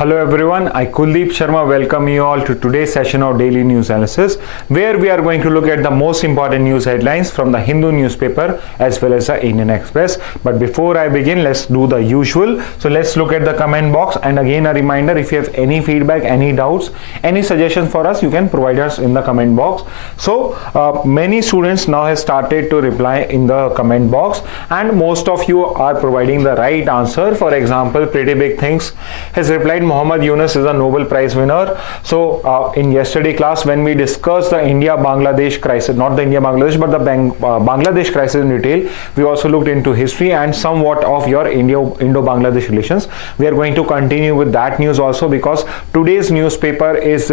Hello everyone, I Kuldeep Sharma welcome you all to today's session of Daily News Analysis, where we are going to look at the most important news headlines from the Hindu newspaper as well as the Indian Express. But before I begin, let's do the usual. So let's look at the comment box, and again a reminder, if you have any feedback, any doubts, any suggestions for us, you can provide us in the comment box. So many students now have started to reply in the comment box, and most of you are providing the right answer. For example, Pretty Big Things has replied, Muhammad Yunus is a Nobel Prize winner. So in yesterday class, when we discussed the India-Bangladesh crisis, not the India-Bangladesh, but the Bangladesh crisis in detail, we also looked into history and somewhat of your Indo-Bangladesh relations. We are going to continue with that news also, because today's newspaper is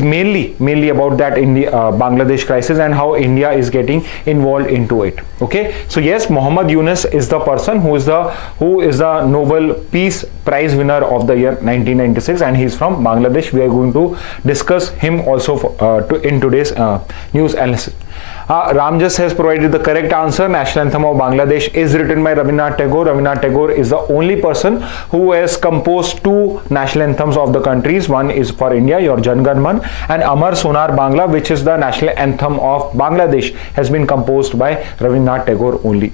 mainly about that Bangladesh crisis and how India is getting involved into it. Okay, so yes, Muhammad Yunus is the person who is the Nobel Peace Prize winner of the year 1996, and he is from Bangladesh. We are going to discuss him also in today's news analysis. Ramjas has provided the correct answer. National anthem of Bangladesh is written by Rabindranath Tagore. Rabindranath Tagore is the only person who has composed two national anthems of the countries. One is for India, your Jan Gan Man, and Amar Sonar Bangla, which is the national anthem of Bangladesh, has been composed by Rabindranath Tagore only.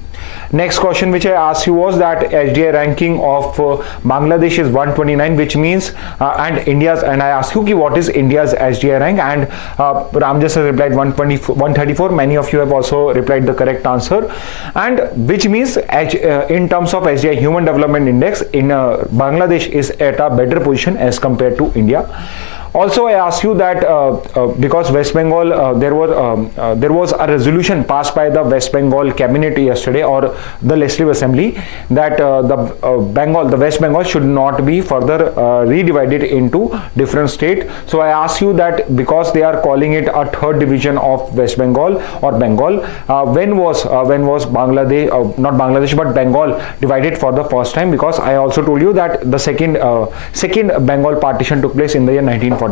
Next question which I asked you was that SDI ranking of Bangladesh is 129, which means and I asked you what is India's SDI rank, and Ramjas has replied 134. Many of you have also replied the correct answer, and which means in terms of SDI Human Development Index, in Bangladesh is at a better position as compared to India. Also, I asked you that because West Bengal, there was a resolution passed by the West Bengal cabinet yesterday, or the Legislative Assembly, that the West Bengal should not be further redivided into different states. So I asked you that because they are calling it a third division of West Bengal or Bengal, when was Bangladesh, not Bangladesh but Bengal, divided for the first time? Because I also told you that the second Bengal partition took place in the year 1947.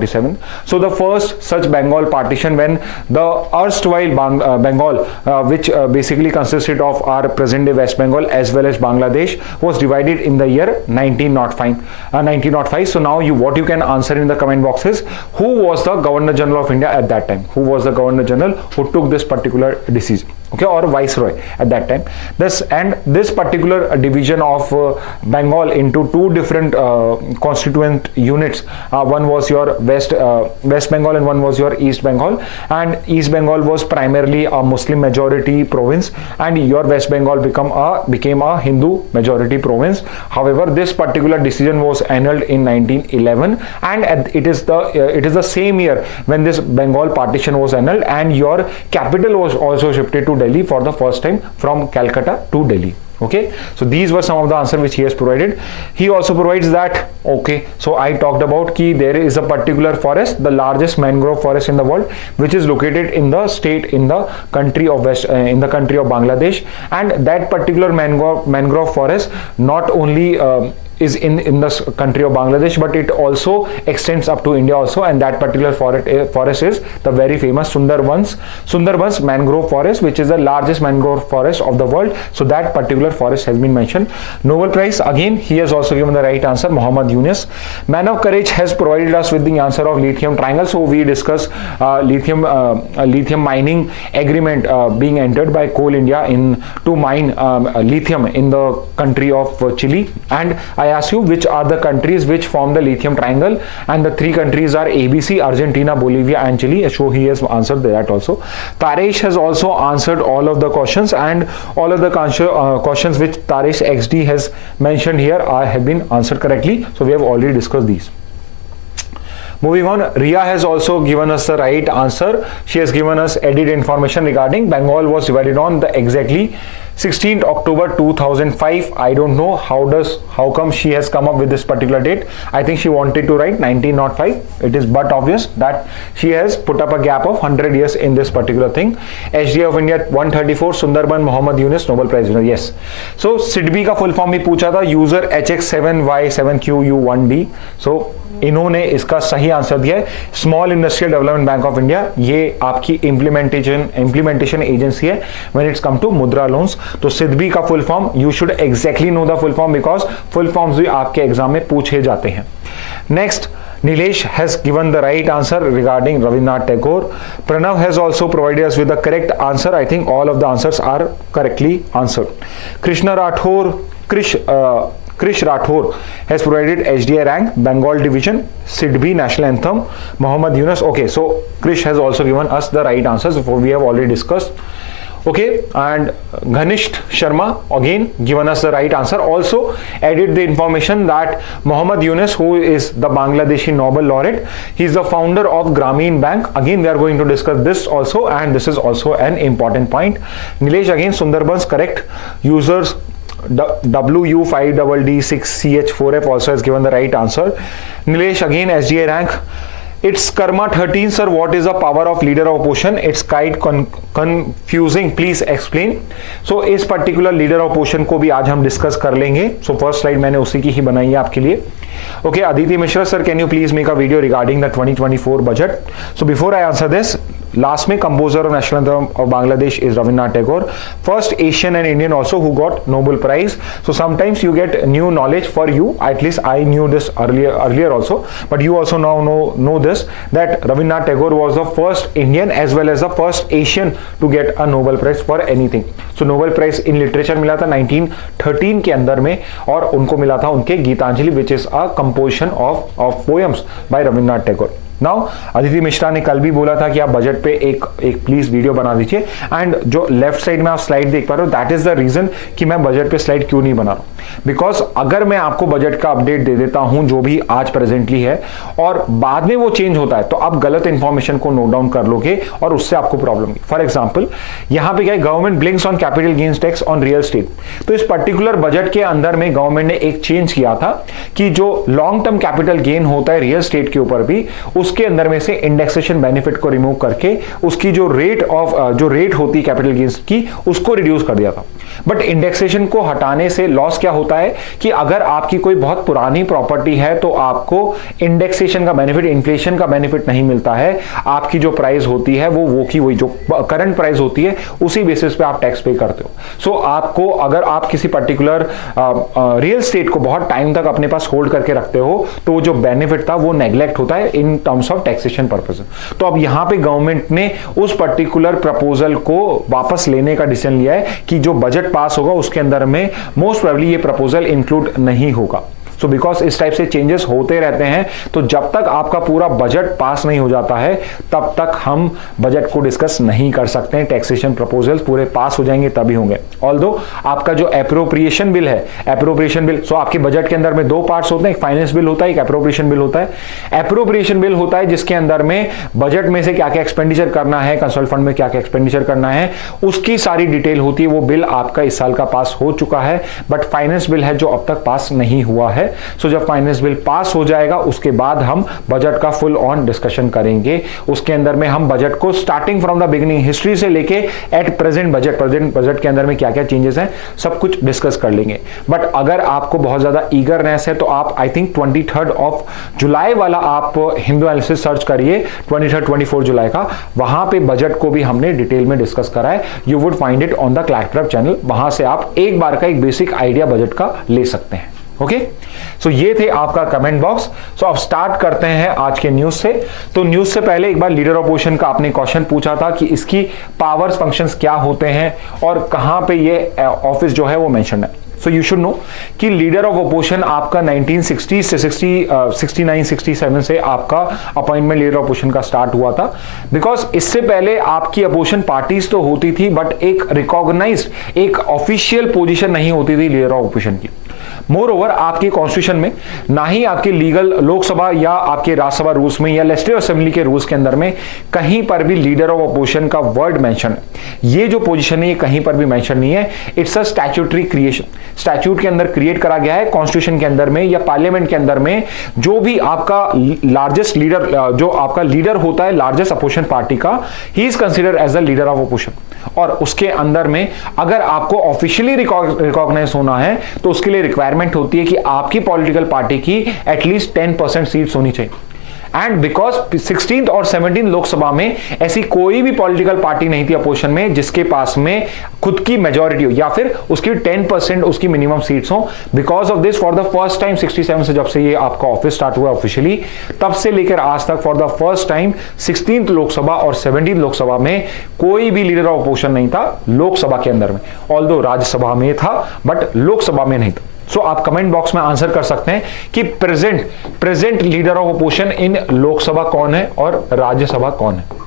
So the first such Bengal partition, when the erstwhile Bengal, which basically consisted of our present day West Bengal as well as Bangladesh, was divided in the year 1905. So now what you can answer in the comment box is, who was the Governor General of India at that time? Who was the Governor General who took this particular decision? Okay, or Viceroy at that time. This particular division of Bengal into two different constituent units. One was your West Bengal and one was your East Bengal. And East Bengal was primarily a Muslim majority province, and your West Bengal became a Hindu majority province. However, this particular decision was annulled in 1911, and it is the same year when this Bengal partition was annulled, and your capital was also shifted to Delhi for the first time, from Calcutta to Delhi. Okay, so these were some of the answers which he has provided. He also provides that, okay, so I talked about there is a particular forest, the largest mangrove forest in the world, which is located in the country of Bangladesh, and that particular mangrove forest not only is in the country of Bangladesh, but it also extends up to India also, and that particular forest is the very famous Sundarbans mangrove forest, which is the largest mangrove forest of the world. So that particular forest has been mentioned. Nobel Prize, again he has also given the right answer, Muhammad Yunus. Man of Courage has provided us with the answer of lithium triangle. So we discuss lithium mining agreement being entered by Coal India to mine lithium in the country of Chile, and I asked you which are the countries which form the lithium triangle, and the three countries are ABC, Argentina, Bolivia and Chile. So he has answered that also. Taresh has also answered all of the questions, and all of the questions which Taresh XD has mentioned here have been answered correctly. So we have already discussed these. Moving on, Ria has also given us the right answer. She has given us added information regarding Bengal was divided on the exactly 16th October 2005. I don't know how come she has come up with this particular date. I think she wanted to write 1905. It is but obvious that she has put up a gap of 100 years in this particular thing. SDI of India 134, Sundarban Muhammad Yunus, Nobel Prize winner. Yes. So SIDBI का full form भी पूछा था, user HX7Y7QU1D. So इन्होंने इसका सही answer दिया है। Small industrial development bank of India, ये आपकी इंप्लीमेंटेशन एजेंसी है व्हेन इट्स कम टू मुद्रा लोन्स। तो सिडबी का full form, you should exactly know the full form because full forms भी आपके एग्जाम में पूछे जाते हैं. Next, Nilesh has given the right answer regarding Rabindranath Tagore. Pranav has also provided us with the correct answer. I think all of the answers are correctly answered. Krish Rathore has provided HDI rank, Bengal division, Sidbi national anthem, Mohammad Yunus. Okay, so Krish has also given us the right answers. We have already discussed. Okay, and Ghanisht Sharma again given us the right answer. Also added the information that Mohammad Yunus, who is the Bangladeshi Nobel laureate, he is the founder of Grameen Bank. Again, we are going to discuss this also, and this is also an important point. Nilesh again Sundarbans correct. Users WU5DD6CH4F also has given the right answer. Nilesh again SDA rank. It's Karma 13 sir, what is the power of leader of opposition? It's quite confusing, please explain. So इस particular leader of opposition को भी आज हम discuss कर लेंगे. So first slide मैंने उसी की ही बनाई है आपके लिए. Okay, Aditi Mishra sir, can you please make a video regarding the 2024 budget? So before I answer this, last में composer of national anthem of Bangladesh is Rabindranath Tagore, first Asian and Indian also who got Nobel Prize. So sometimes you get new knowledge for you. At least I knew this earlier also, but you also now know this, that Rabindranath Tagore was the first Indian as well as the first Asian to get a Nobel Prize for anything. So Nobel Prize in literature मिला था 1913 के अंदर में, और उनको मिला था उनके Gitanjali which is a composition of poems by Rabindranath Tagore. Now Aditi Mishra ने कल भी बोला था कि आप बजट पे एक प्लीज वीडियो बना दीजिए, एंड जो लेफ्ट साइड में आप स्लाइड देख पा रहे हो दैट इज द रीजन कि मैं बजट पे स्लाइड क्यों नहीं बना रहा हूं. बिकॉज अगर मैं आपको बजट का अपडेट दे देता हूं जो भी आज प्रेजेंटली है और बाद में वो चेंज होता है तो आप गलत इंफॉर्मेशन को नोट डाउन कर लोगे और उससे आपको प्रॉब्लम होगी. फॉर एग्जाम्पल यहां पे क्या है, government blinks on capital gains tax on real estate. तो इस पर्टिकुलर बजट के अंदर में गवर्नमेंट ने एक चेंज किया था कि जो लॉन्ग टर्म कैपिटल गेन होता है रियल स्टेट के ऊपर भी, उसके अंदर में से इंडेक्सेशन बेनिफिट को रिमूव करके उसकी जो रेट होती है कैपिटल गेन्स की उसको रिड्यूस कर दिया था. बट इंडेक्सेशन को हटाने से लॉस क्या होता है कि अगर आपकी कोई बहुत पुरानी प्रॉपर्टी है तो आपको इंडेक्सेशन का बेनिफिट, इन्फ्लेशन का बेनिफिट नहीं मिलता है. आपकी जो प्राइस होती है वो जो करंट प्राइस होती है उसी बेसिस पे आप टैक्स पे करते हो. सो आपको अगर आप किसी पर्टिकुलर रियल स्टेट को बहुत टाइम तक अपने पास होल्ड करके रखते हो तो वो जो बेनिफिट था वो नेग्लेक्ट होता है in terms of taxation purpose. तो अब यहां पे गवर्नमेंट ने उस पर्टिकुलर प्रपोजल को वापस लेने का डिसीजन लिया है कि जो बजट पास होगा उसके अंदर में मोस्ट प्रोबेबली ये प्रपोजल इंक्लूड नहीं होगा. सो बिकॉज इस टाइप से चेंजेस होते रहते हैं, तो जब तक आपका पूरा बजट पास नहीं हो जाता है तब तक हम बजट को डिस्कस नहीं कर सकते हैं. टैक्सेशन प्रपोजल्स पूरे पास हो जाएंगे तभी होंगे. ऑल्दो आपका जो एप्रोप्रिएशन बिल है, एप्रोप्रिएशन बिल, सो आपके बजट के अंदर में दो पार्ट्स होते हैं, एक फाइनेंस बिल होता है, एक एप्रोप्रिएशन बिल होता है. एप्रोप्रिएशन बिल होता है जिसके अंदर में बजट में से क्या क्या एक्सपेंडिचर करना है, कंसोल फंड में क्या क्या एक्सपेंडिचर करना है, उसकी सारी डिटेल होती है. वो बिल आपका इस साल का पास हो चुका है, बट फाइनेंस बिल है जो अब तक पास नहीं हुआ है. सो जब फाइनेंस बिल पास हो जाएगा उसके बाद हम बजट का फुल ऑन डिस्कशन करेंगे. उसके अंदर में हम बजट को starting from the beginning history से लेके एट प्रेजेंट बजट के अंदर में क्या क्या चेंजेस हैं सब कुछ डिस्कस कर लेंगे. बट अगर आपको बहुत ज्यादा ईगरनेस है तो आप आई थिंक 23 ऑफ जुलाई वाला आप हिंदू एनालिसिस सर्च करिए, 23-24 जुलाई का, वहां पे बजट को भी हमने डिटेल में डिस्कस करा है. You would find it on the CLAT prep channel. वहां से आप एक बार का एक बेसिक आइडिया बजट का ले सकते हैं. ओके, सो ये थे आपका कमेंट बॉक्स. सो अब स्टार्ट करते हैं आज के न्यूज से. तो न्यूज से पहले एक बार लीडर ऑफ अपोजिशन का आपने क्वेश्चन पूछा था कि इसकी पावर्स फंक्शंस क्या होते हैं और कहां पे ये ऑफिस जो है वो मेंशन है. सो यू शुड नो कि लीडर ऑफ अपोजिशन आपका 1960 से 69-67 से आपका अपॉइंटमेंट लीडर ऑफ अपोजिशन का स्टार्ट हुआ था. बिकॉज इससे पहले आपकी अपोजिशन पार्टीज तो होती थी बट एक रिकॉग्नाइज्ड एक ऑफिशियल पोजीशन नहीं होती थी लीडर ऑफ अपोजिशन की. मोर ओवर आपके कॉन्स्टिट्यूशन में ना ही आपके लीगल लोकसभा या आपके राज्यसभा रूल्स में या लेजिस्लेटिव असेंबली के रूल्स के अंदर में कहीं पर भी लीडर ऑफ अपोजिशन का वर्ड मेंशन है. ये जो पोजीशन है ये कहीं पर भी मेंशन नहीं है. It's a statutory creation. Statute के अंदर क्रिएट करा गया है. कॉन्स्टिट्यूशन के अंदर में या पार्लियामेंट के अंदर में जो भी आपका लार्जेस्ट लीडर, जो आपका लीडर होता है लार्जेस्ट अपोजिशन पार्टी का, he is considered as the leader of opposition. और उसके अंदर में अगर आपको ऑफिशियली रिकॉग्नाइज होना है तो उसके लिए रिक्वायरमेंट होती है कि आपकी पॉलिटिकल पार्टी की एटलीस्ट 10% सीट्स होनी चाहिए. एंड बिकॉज 16th और 17th लोकसभा में ऐसी कोई भी पॉलिटिकल पार्टी नहीं थी अपोजिशन में जिसके पास में खुद की मेजॉरिटी हो या फिर उसकी 10% उसकी मिनिमम सीट्स हो। Because of this for the first time 67 से जब से ये आपका ऑफिस स्टार्ट हुआ ऑफिशियली, तब से लेकर आज तक for the first time 16th Lok Sabha और 17th लोकसभा में कोई भी लीडर ऑफ अपोजिशन नहीं था लोकसभा के अंदर में। ऑल्दो राज्यसभा में था बट लोकसभा में नहीं था। सो आप कमेंट बॉक्स में आंसर कर सकते हैं कि present leader of opposition in Lok Sabha कौन है और राज्यसभा कौन है।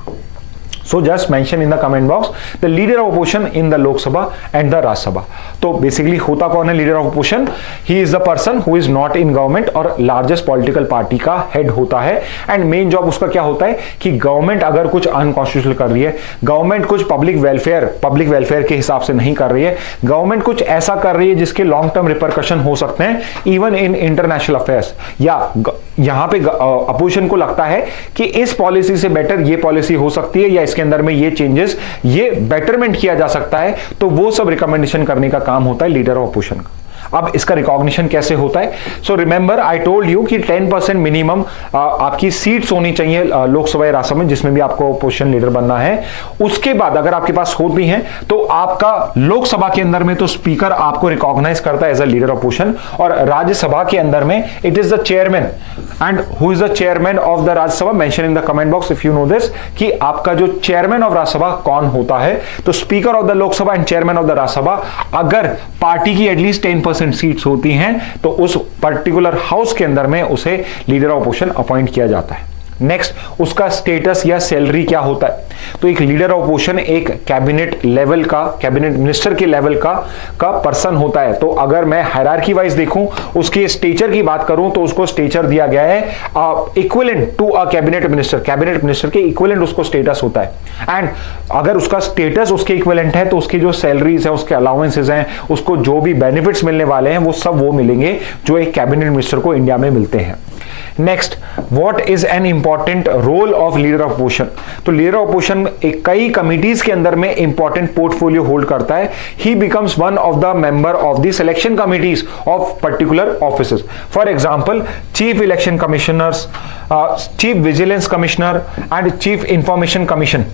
So just mention in the comment box the leader of opposition in the Lok Sabha and the Rajya Sabha. तो बेसिकली होता कौन है leader of opposition? He is the person who is not in government और largest political party का head होता है। And main job उसका क्या होता है कि गवर्नमेंट अगर कुछ अनकॉन्स्टिट्यूशनल कर रही है, गवर्नमेंट कुछ पब्लिक वेलफेयर के हिसाब से नहीं कर रही है, गवर्नमेंट कुछ ऐसा कर रही है जिसके लॉन्ग टर्म रिपरकशन हो सकते हैं इवन इन इंटरनेशनल अफेयर्स, या यहां पे अपोजिशन को लगता है कि इस पॉलिसी से बेटर ये पॉलिसी हो सकती है या इसके अंदर में ये चेंजेस, ये बेटरमेंट किया जा सकता है, तो वो सब रिकमेंडेशन करने का काम होता है लीडर ऑफ अपोजिशन का। अब इसका रिकॉग्निशन कैसे होता है? So remember I told you कि 10% मिनिमम आपकी सीट्स होनी चाहिए लोकसभा या राज्यसभा में जिसमें भी आपको अपोजिशन लीडर बनना है। उसके बाद अगर आपके पास होती हैं तो आपका लोकसभा के अंदर में तो स्पीकर आपको रिकॉग्नाइज करता है as a leader of opposition, और राज्यसभा के अंदर में it is the chairman. And who is the chairman of the Rajya Sabha? Mention in the comment box if you no this कि आपका जो चेयरमैन ऑफ राज्यसभा कौन होता है। तो speaker of the Lok Sabha and chairman of the Rajya Sabha, अगर पार्टी की एटलीस्ट 10% सीट्स होती हैं तो उस पर्टिकुलर हाउस के अंदर में उसे लीडर ऑफ अपोजिशन अपॉइंट किया जाता है। नेक्स्ट, उसका स्टेटस या सैलरी क्या होता है? तो एक लीडर ऑफ अपोजिशन एक कैबिनेट लेवल का, कैबिनेट मिनिस्टर के लेवल का पर्सन होता है। तो अगर मैं हायरार्की वाइज देखूं, उसके स्टेचर की बात करूं तो उसको स्टेचर दिया गया है equivalent to a cabinet minister. Cabinet minister के इक्विवेलेंट उसको स्टेटस होता है। एंड अगर उसका स्टेटस उसके इक्विवेलेंट है तो उसकी जो सैलरीज है, उसके अलाउंसेस हैं, उसको जो भी बेनिफिट्स मिलने वाले हैं वो सब वो मिलेंगे जो एक कैबिनेट मिनिस्टर को इंडिया में मिलते हैं। Next, what is an important role of leader of opposition? तो लीडर ऑफ अपोजिशन कई कमिटीज के अंदर में इंपॉर्टेंट पोर्टफोलियो होल्ड करता है। He becomes one of the member of the selection committees of particular offices. For example, chief election commissioners, chief vigilance commissioner and chief information commission,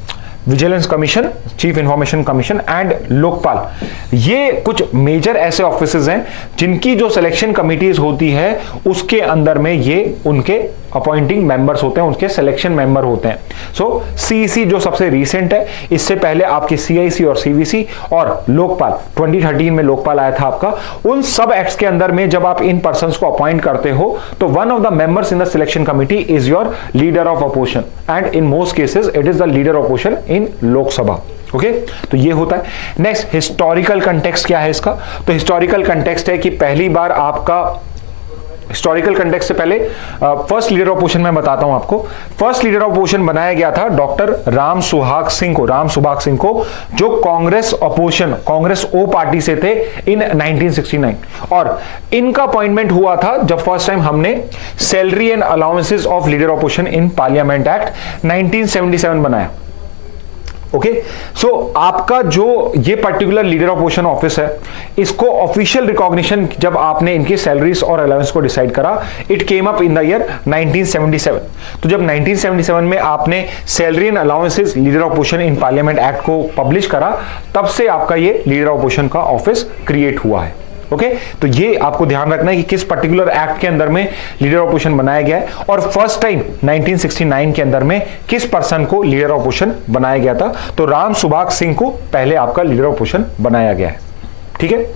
vigilance commission, chief information commission and Lokpal. ये कुछ major ऐसे offices हैं जिनकी जो selection committees होती है उसके अंदर में ये उनके अपॉइंटिंग मेंबर्स होते हैं, उनके सिलेक्शन मेंबर होते हैं। सो सीईसी जो सबसे रीसेंट है, इससे पहले आपकी सीआईसी और सीवीसी और लोकपाल 2013 में लोकपाल आया था आपका। उन सब एक्ट्स के अंदर में जब आप इन पर्संस को अपॉइंट करते हो तो one of the members in the selection committee is your leader of opposition and in most cases it is the leader of opposition in Lok Sabha. Okay, तो ये होता है। नेक्स्ट, हिस्टोरिकल कंटेक्स्ट क्या है इसका? तो हिस्टोरिकल कंटेक्स्ट है कि पहली बार आपका हिस्टोरिकल कंटेक्स्ट से पहले फर्स्ट लीडर ऑफ अपोजिशन मैं बताता हूं आपको। फर्स्ट लीडर ऑफ अपोजिशन बनाया गया था डॉक्टर राम सुभाग सिंह को, जो कांग्रेस अपोजिशन, कांग्रेस ओ पार्टी से थे इन 1969। और इनका अपॉइंटमेंट हुआ था जब फर्स्ट टाइम हमने salary and allowances of leader of opposition in parliament act 1977 बनाया। ओके, सो आपका जो ये particular leader of opposition office है, इसको ऑफिशियल रिकॉग्निशन जब आपने इनकी सैलरीज और अलाउंस को डिसाइड करा, it came up in the year 1977। तो जब 1977 में आपने salary and allowances leader of opposition in parliament act को पब्लिश करा, तब से आपका ये लीडर ऑफ अपोजिशन का ऑफिस क्रिएट हुआ है। ओके, तो ये आपको ध्यान रखना है कि किस पर्टिकुलर एक्ट के अंदर में लीडर ऑफ अपोजिशन बनाया गया है, और फर्स्ट टाइम 1969 के अंदर में किस पर्सन को लीडर ऑफ अपोजिशन बनाया गया था। तो राम सुभाग सिंह को पहले आपका लीडर ऑफ अपोजिशन बनाया गया है। ठीक है,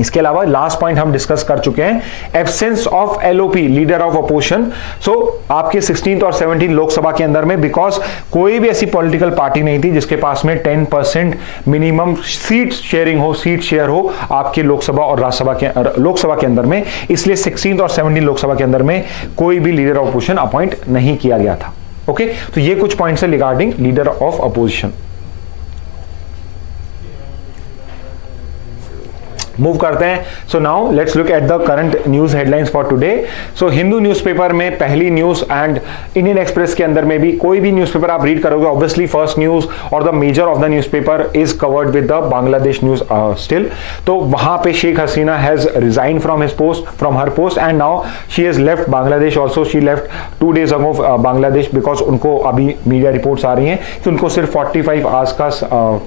इसके अलावा लास्ट पॉइंट हम डिस्कस कर चुके हैं, absence of LOP, leader of opposition. So आपके 16th और 17th लोकसभा के अंदर में बिकॉज कोई भी ऐसी पॉलिटिकल पार्टी नहीं थी जिसके पास में 10% मिनिमम सीट शेयरिंग हो, सीट शेयर हो आपके लोकसभा और राज्यसभा के, लोकसभा के अंदर में, इसलिए 16th और 17th लोकसभा के अंदर में कोई भी लीडर ऑफ अपोजिशन अपॉइंट नहीं किया गया था। ओके, तो ये कुछ पॉइंट्स है regarding leader of opposition. Move करते हैं. So now let's look at the current news headlines for today. So Hindu newspaper में पहली न्यूज एंड इंडियन एक्सप्रेस के अंदर में भी कोई भी न्यूज़पेपर आप रीड करोगे, ऑब्वियसली फर्स्ट न्यूज और the major of the newspaper is covered with the Bangladesh news still. तो वहां पे Sheikh Hasina has resign from her post and now she has left Bangladesh. Also she left 2 days ago Bangladesh because उनको अभी media reports आ रही हैं कि उनको सिर्फ 45 आवर्स का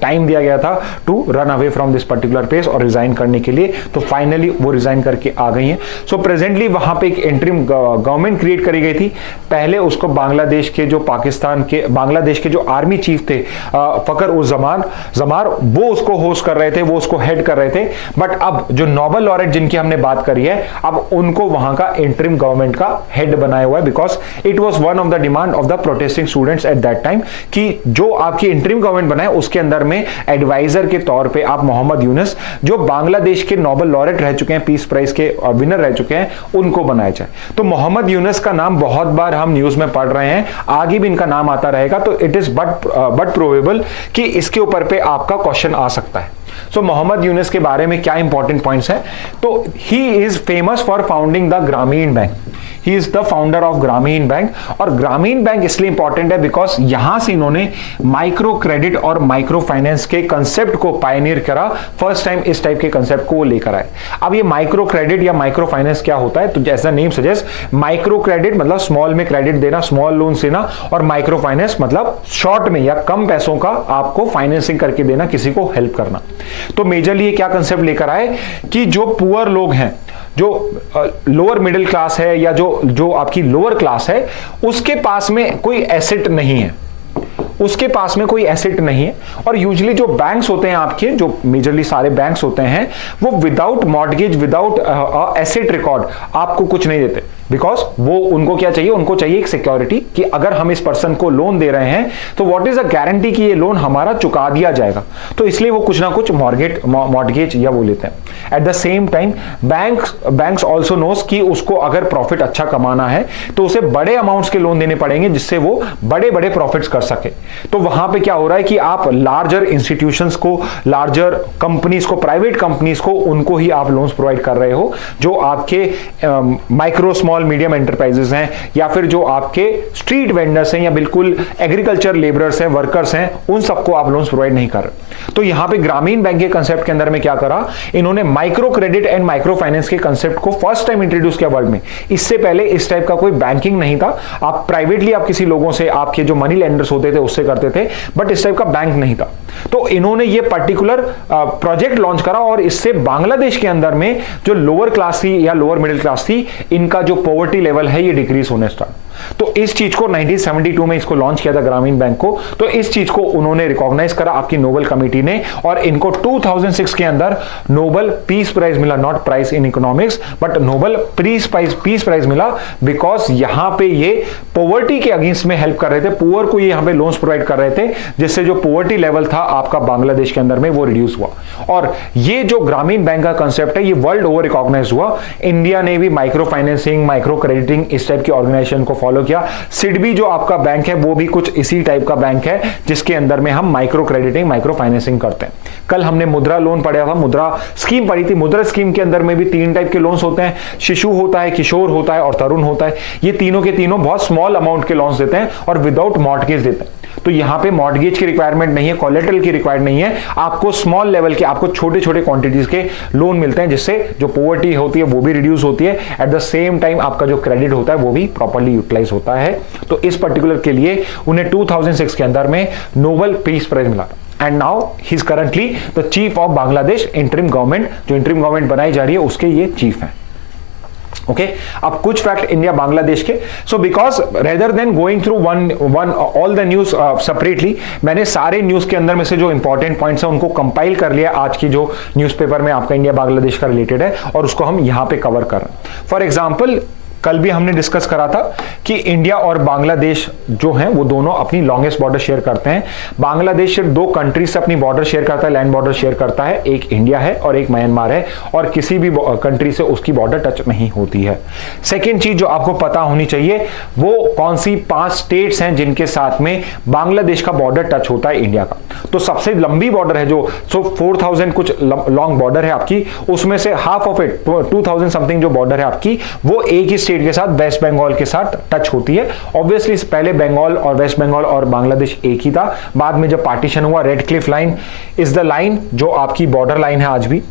टाइम दिया गया था to run away from this particular place और रिजाइन करने के लिए. तो फाइनली वो रिजाइन करके आ गई हैं. सो प्रेजेंटली वहां पे एक इंटरिम गवर्नमेंट क्रिएट करी गई थी. पहले उसको बांग्लादेश के जो आर्मी चीफ थे फकर उज जमार वो उसको होस्ट कर रहे थे, वो उसको हेड कर रहे थे. बट अब जो नोबेल लॉरेट जिनकी हमने बात करी है, अब उनको वहां का इंटरिम गवर्नमेंट का हेड बनाया हुआ है because it was one of the demand of the protesting students at that time कि जो आपकी इंटरिम गवर्नमेंट बनाए उसके अंदर में एडवाइजर के तौर पे आप मोहम्मद यूनुस जो बांग्लादेश के नोबेल लॉरेट रह चुके हैं, पीस प्राइज के विनर रह चुके हैं, उनको बनाया जाए. तो मोहम्मद यूनुस का नाम बहुत बार हम न्यूज में पढ़ रहे हैं, आगे भी इनका नाम आता रहेगा. तो इट इज बट प्रोबेबल कि इसके ऊपर पे आपका क्वेश्चन आ सकता है. सो मोहम्मद यूनुस के बारे में क्या इंपॉर्टेंट पॉइंट्स हैं? तो he is famous for founding the Grameen Bank. He is the founder of Grameen Bank. और ग्रामीण बैंक इसलिए इंपॉर्टेंट है बिकॉज यहां से इन्होंने माइक्रो क्रेडिट और माइक्रो फाइनेंस के कंसेप्ट को पायनियर करा. फर्स्ट टाइम इस टाइप के कंसेप्ट को वो लेकर आए. अब ये माइक्रो क्रेडिट या माइक्रो फाइनेंस क्या होता है? तो जैसा नेम सजेस्ट, माइक्रो क्रेडिट मतलब स्मॉल में क्रेडिट देना, स्मॉल लोन देना, और माइक्रो फाइनेंस मतलब शॉर्ट में या कम पैसों का आपको फाइनेंसिंग करके देना, किसी को हेल्प करना. तो मेजरली ये क्या कंसेप्ट लेकर आए कि जो पुअर लोग हैं, जो लोअर मिडिल क्लास है या जो आपकी लोअर क्लास है, उसके पास में कोई एसेट नहीं है, उसके पास में कोई एसेट नहीं है. और यूजुअली जो बैंक्स होते हैं आपके, जो मेजरली सारे बैंक्स होते हैं, वो without mortgage, without asset record आपको कुछ नहीं देते. बिकॉज वो उनको क्या चाहिए? उनको चाहिए एक सिक्योरिटी कि अगर हम इस पर्सन को लोन दे रहे हैं तो व्हाट इज अ गारंटी कि ये लोन हमारा चुका दिया जाएगा. तो इसलिए वो कुछ ना कुछ मॉर्गेज या वो लेते हैं. At the same time banks also knows कि उसको अगर प्रॉफिट अच्छा कमाना है तो उसे बड़े अमाउंट्स के लोन देने पड़ेंगे जिससे वो बड़े बड़े प्रॉफिट्स कर सके. तो वहां पे क्या हो रहा है कि आप लार्जर इंस्टीट्यूशंस को, लार्जर कंपनीज को, प्राइवेट कंपनीज को, उनको ही आप लोन्स प्रोवाइड कर रहे हो. जो आपके माइक्रो स्मॉल मीडियम एंटरप्राइजेस हैं या फिर जो आपके स्ट्रीट वेंडर्स हैं या बिल्कुल एग्रीकल्चर लेबरर्स हैं, वर्कर्स हैं, उन सबको आप लोन्स प्रोवाइड नहीं कर रहे. तो यहां पे ग्रामीण बैंक के कंसेप्ट के अंदर में क्या करा इन्होंने? Micro credit and micro finance के कंसेप्ट को फर्स्ट टाइम इंट्रोड्यूस किया वर्ल्ड में. इससे पहले इस टाइप का कोई बैंकिंग नहीं था. आप प्राइवेटली आप किसी लोगों से, आपके जो मनी लेंडर्स होते थे उससे करते थे, बट इस टाइप का बैंक नहीं था. तो इन्होंने ये पर्टिकुलर प्रोजेक्ट लॉन्च करा और इससे बांग्लादेश के अंदर में जो लोअर क्लास थी या लोअर मिडिल क्लास थी, इनका जो पॉवर्टी लेवल है ये डिक्रीज होने स्टार्ट. तो इस चीज को 1972 में इसको लॉन्च किया था ग्रामीण बैंक को. तो इस चीज को उन्होंने रिकॉग्नाइज करा आपकी नोबेल कमेटी ने और इनको 2006 के अंदर नोबेल पीस प्राइज मिला. Not prize in economics but Nobel peace prize मिला बिकॉज यहां पे ये पॉवर्टी के अगेंस्ट में हेल्प कर रहे थे. पुअर को ये यहां पे लोन्स प्रोवाइड कर रहे थे जिससे जो पॉवर्टी लेवल था आपका बांग्लादेश के अंदर में वो रिड्यूस हुआ. और ये जो ग्रामीण बैंक का कंसेप्ट है ये वर्ल्ड ओवर रिकॉग्नाइज हुआ. इंडिया ने भी माइक्रो फाइनेंसिंग, माइक्रो क्रेडिटिंग इस टाइप की ऑर्गेनाइजेशन को फॉलो किया. सिडबी जो आपका बैंक है वो भी कुछ इसी टाइप का बैंक है जिसके अंदर में हम माइक्रो क्रेडिटिंग, माइक्रो फाइनेंसिंग करते हैं. कल हमने मुद्रा लोन पढ़ा था, मुद्रा स्कीम पढ़ी थी. मुद्रा स्कीम के अंदर में भी 3 टाइप के लोन्स होते हैं. शिशु होता है, किशोर होता है और तरुण होता है. ये तीनों के तीनों बहुत स्मॉल अमाउंट के लोन्स देते हैं और विदाउट मॉर्गेज देते हैं. तो यहां पे मॉर्गेज की रिक्वायरमेंट नहीं है, कोलेटरल की रिक्वायर्ड नहीं है. आपको स्मॉल लेवल के, आपको छोटे छोटे क्वांटिटीज के लोन मिलते हैं जिससे जो पॉवर्टी होती है वो भी रिड्यूस होती है. एट द सेम टाइम आपका जो क्रेडिट होता है वो भी प्रॉपर्ली यूटिलाइज होता है. तो इस पर्टिकुलर के लिए उन्हें 2006 के अंदर में नोबेल पीस प्राइज मिला. And now he is currently the chief of Bangladesh interim government. जो इंटरिम गवर्नमेंट बनाई जा रही है उसके ये चीफ हैं. ओके, अब कुछ फैक्ट इंडिया बांग्लादेश के. So because rather than going through one all the news separately, मैंने सारे न्यूज के अंदर में से जो इंपॉर्टेंट पॉइंट्स हैं उनको कंपाइल कर लिया आज की जो न्यूज़पेपर में आपका इंडिया बांग्लादेश का रिलेटेड है और उसको हम यहां पे कवर कर रहे हैं. फॉर एग्जाम्पल कल भी हमने डिस्कस करा था कि इंडिया और बांग्लादेश जो हैं वो दोनों अपनी लॉन्गेस्ट बॉर्डर शेयर करते हैं. बांग्लादेश सिर्फ 2 कंट्री से अपनी बॉर्डर शेयर करता है, लैंड बॉर्डर शेयर करता है. एक इंडिया है और एक म्यांमार है और किसी भी कंट्री से उसकी बॉर्डर टच नहीं होती है. सेकेंड चीज जो आपको पता होनी चाहिए वो कौन सी 5 स्टेट्स हैं जिनके साथ में बांग्लादेश का बॉर्डर टच होता है इंडिया का. तो सबसे लंबी बॉर्डर है जो 4000 कुछ लॉन्ग बॉर्डर है आपकी, उसमें से हाफ ऑफ इट 2000 समथिंग जो बॉर्डर है आपकी वो एक ही स्टेट के साथ वेस्ट बंगाल के साथ टच होती है। ऑब्वियसली पहले बंगाल और वेस्ट बंगाल और बांग्लादेश एक ही था, बाद में जब पार्टीशन हुआ red Cliff line is the line जो आपकी बॉर्डर लाइन है आज भी।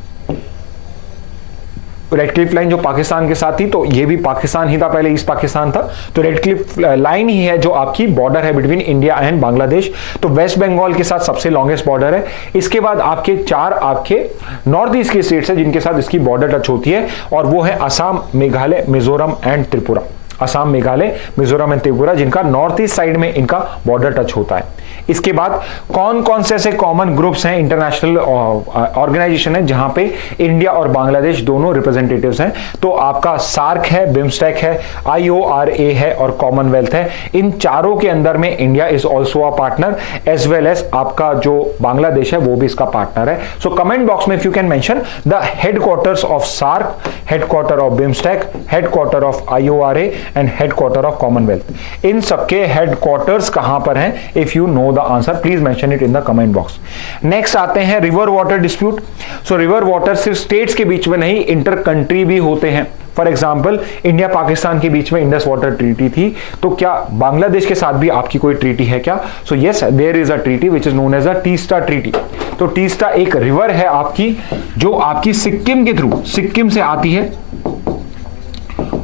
रेड क्लिफ लाइन जो पाकिस्तान के साथ थी, तो ये भी पाकिस्तान ही था पहले, ईस्ट पाकिस्तान था, तो रेड क्लिफ लाइन ही है जो आपकी बॉर्डर है बिटवीन इंडिया एंड बांग्लादेश। तो वेस्ट बंगाल के साथ सबसे लॉन्गेस्ट बॉर्डर है। इसके बाद आपके 4 आपके नॉर्थ ईस्ट के स्टेट्स है जिनके साथ इसकी बॉर्डर टच होती है, और वो है असम, मेघालय, मिजोरम एंड त्रिपुरा। असम, मेघालय, मिजोरम एंड त्रिपुरा जिनका नॉर्थ ईस्ट साइड में इनका बॉर्डर टच होता है। इसके बाद कौन कौन से ऐसे कॉमन ग्रुप्स हैं, इंटरनेशनल ऑर्गेनाइजेशन है जहां पे इंडिया और बांग्लादेश दोनों रिप्रेजेंटेटिव्स हैं? तो आपका सार्क है, बिम्स्टेक है, IORA है और कॉमनवेल्थ है। इन चारों के अंदर में India is also a partner as well as आपका जो बांग्लादेश है वो भी इसका पार्टनर है। सो कमेंट बॉक्स में if you can mention the headquarters of SAARC, headquarter of BIMSTEC, headquarter of IORA and headquarter of Commonwealth. इन सबके हेडक्वार्टर्स कहां पर हैं? If you know the answer please mention it in the comment box. Next आते हैं river water dispute. So river water सिर्फ states के बीच में नहीं, इंटर कंट्री भी होते हैं। फॉर एग्जाम्पल इंडिया पाकिस्तान के बीच में इंडस वाटर ट्रीटी थी, तो क्या बांग्लादेश के साथ भी आपकी कोई ट्रीटी है क्या? So yes, there is a treaty which is known as a Teesta treaty. तो टीस्टा एक रिवर है आपकी जो आपकी सिक्किम के थ्रू, सिक्किम से आती है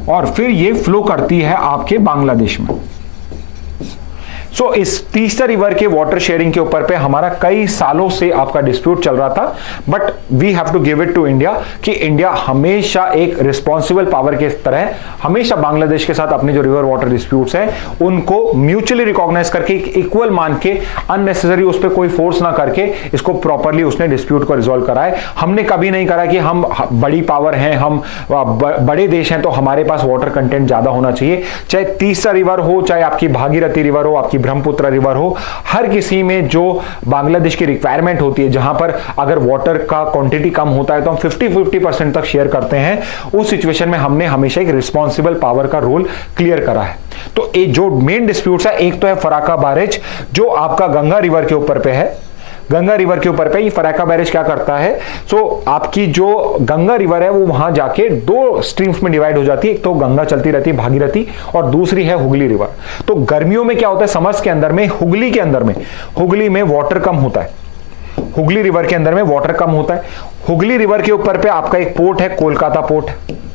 और फिर ये फ्लो करती है आपके बांग्लादेश में। सो इस तीस्ता रिवर के वाटर शेयरिंग के ऊपर पे हमारा कई सालों से आपका डिस्प्यूट चल रहा था, but we have to give it to India कि इंडिया हमेशा एक रिस्पॉन्सिबल पावर के तरह हमेशा बांग्लादेश के साथ अपने जो रिवर वाटर डिस्प्यूट्स हैं उनको म्यूचुअली रिकॉग्नाइज करके इक्वल मान के, अननेसेसरी उस पर कोई फोर्स ना करके इसको प्रॉपरली उसने डिस्प्यूट को रिजॉल्व कराए। हमने कभी नहीं करा कि हम बड़ी पावर हैं, हम बड़े देश हैं तो हमारे पास वाटर कंटेंट ज्यादा होना चाहिए। चाहे तीस्ता रिवर हो, चाहे आपकी भागीरथी रिवर हो, आपकी ब्रह्मपुत्र रिवर हो, हर किसी में जो बांग्लादेश की रिक्वायरमेंट होती है, जहां पर अगर वाटर का क्वांटिटी कम होता है तो हम 50-50% तक शेयर करते हैं, उस सिचुएशन में हमने हमेशा एक रिस्पॉन्सिबल पावर का रोल क्लियर करा है। तो ये जो मेन डिस्प्यूट्स है, एक तो है फराक्का बैरेज जो आपका गंगा रिवर के ऊपर पे है। गंगा रिवर के ऊपर पे ये फराक्का बैरेज क्या करता है? सो आपकी जो गंगा रिवर है वो वहां जाके 2 स्ट्रीम्स में डिवाइड हो जाती है, एक तो गंगा चलती रहती है भागीरथी और दूसरी है हुगली रिवर। तो गर्मियों में क्या होता है, समर्स के अंदर में हुगली के अंदर में, हुगली में वाटर कम होता है, हुगली रिवर के अंदर में वाटर कम होता है। हुगली रिवर के ऊपर पे आपका एक पोर्ट है, कोलकाता पोर्ट है।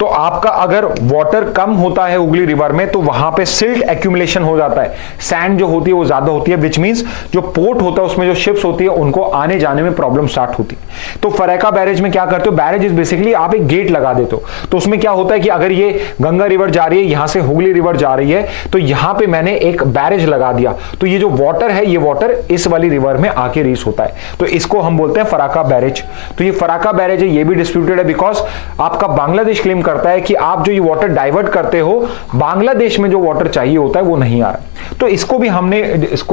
तो आपका अगर वाटर कम होता है हुगली रिवर में तो वहां पे सिल्ट एक्यूमुलेशन हो जाता है, सैंड जो होती है वो ज्यादा होती है, विच मींस जो पोर्ट होता है उसमें जो शिप्स होती है उनको आने जाने में प्रॉब्लम स्टार्ट होती है। तो फराक्का बैरेज में क्या करते हो, बैरेज इज बेसिकली आप एक गेट लगा देते हो। तो उसमें क्या होता है कि अगर ये गंगा रिवर जा रही है, यहां से हुगली रिवर जा रही है, तो यहां पे मैंने एक बैरेज लगा दिया, तो ये जो वाटर है ये वाटर इस वाली रिवर में आके रीच होता है, तो इसको हम बोलते हैं फराक्का बैरेज। तो ये फराक्का बैरेज है, ये भी डिस्प्यूटेड है बिकॉज आपका बांग्लादेश क्लेम करता है कि आप जो ये वाटर डाइवर्ट करते हो, बांग्लादेश में जो वाटर चाहिए होता है वो नहीं आ रहा। तो इसको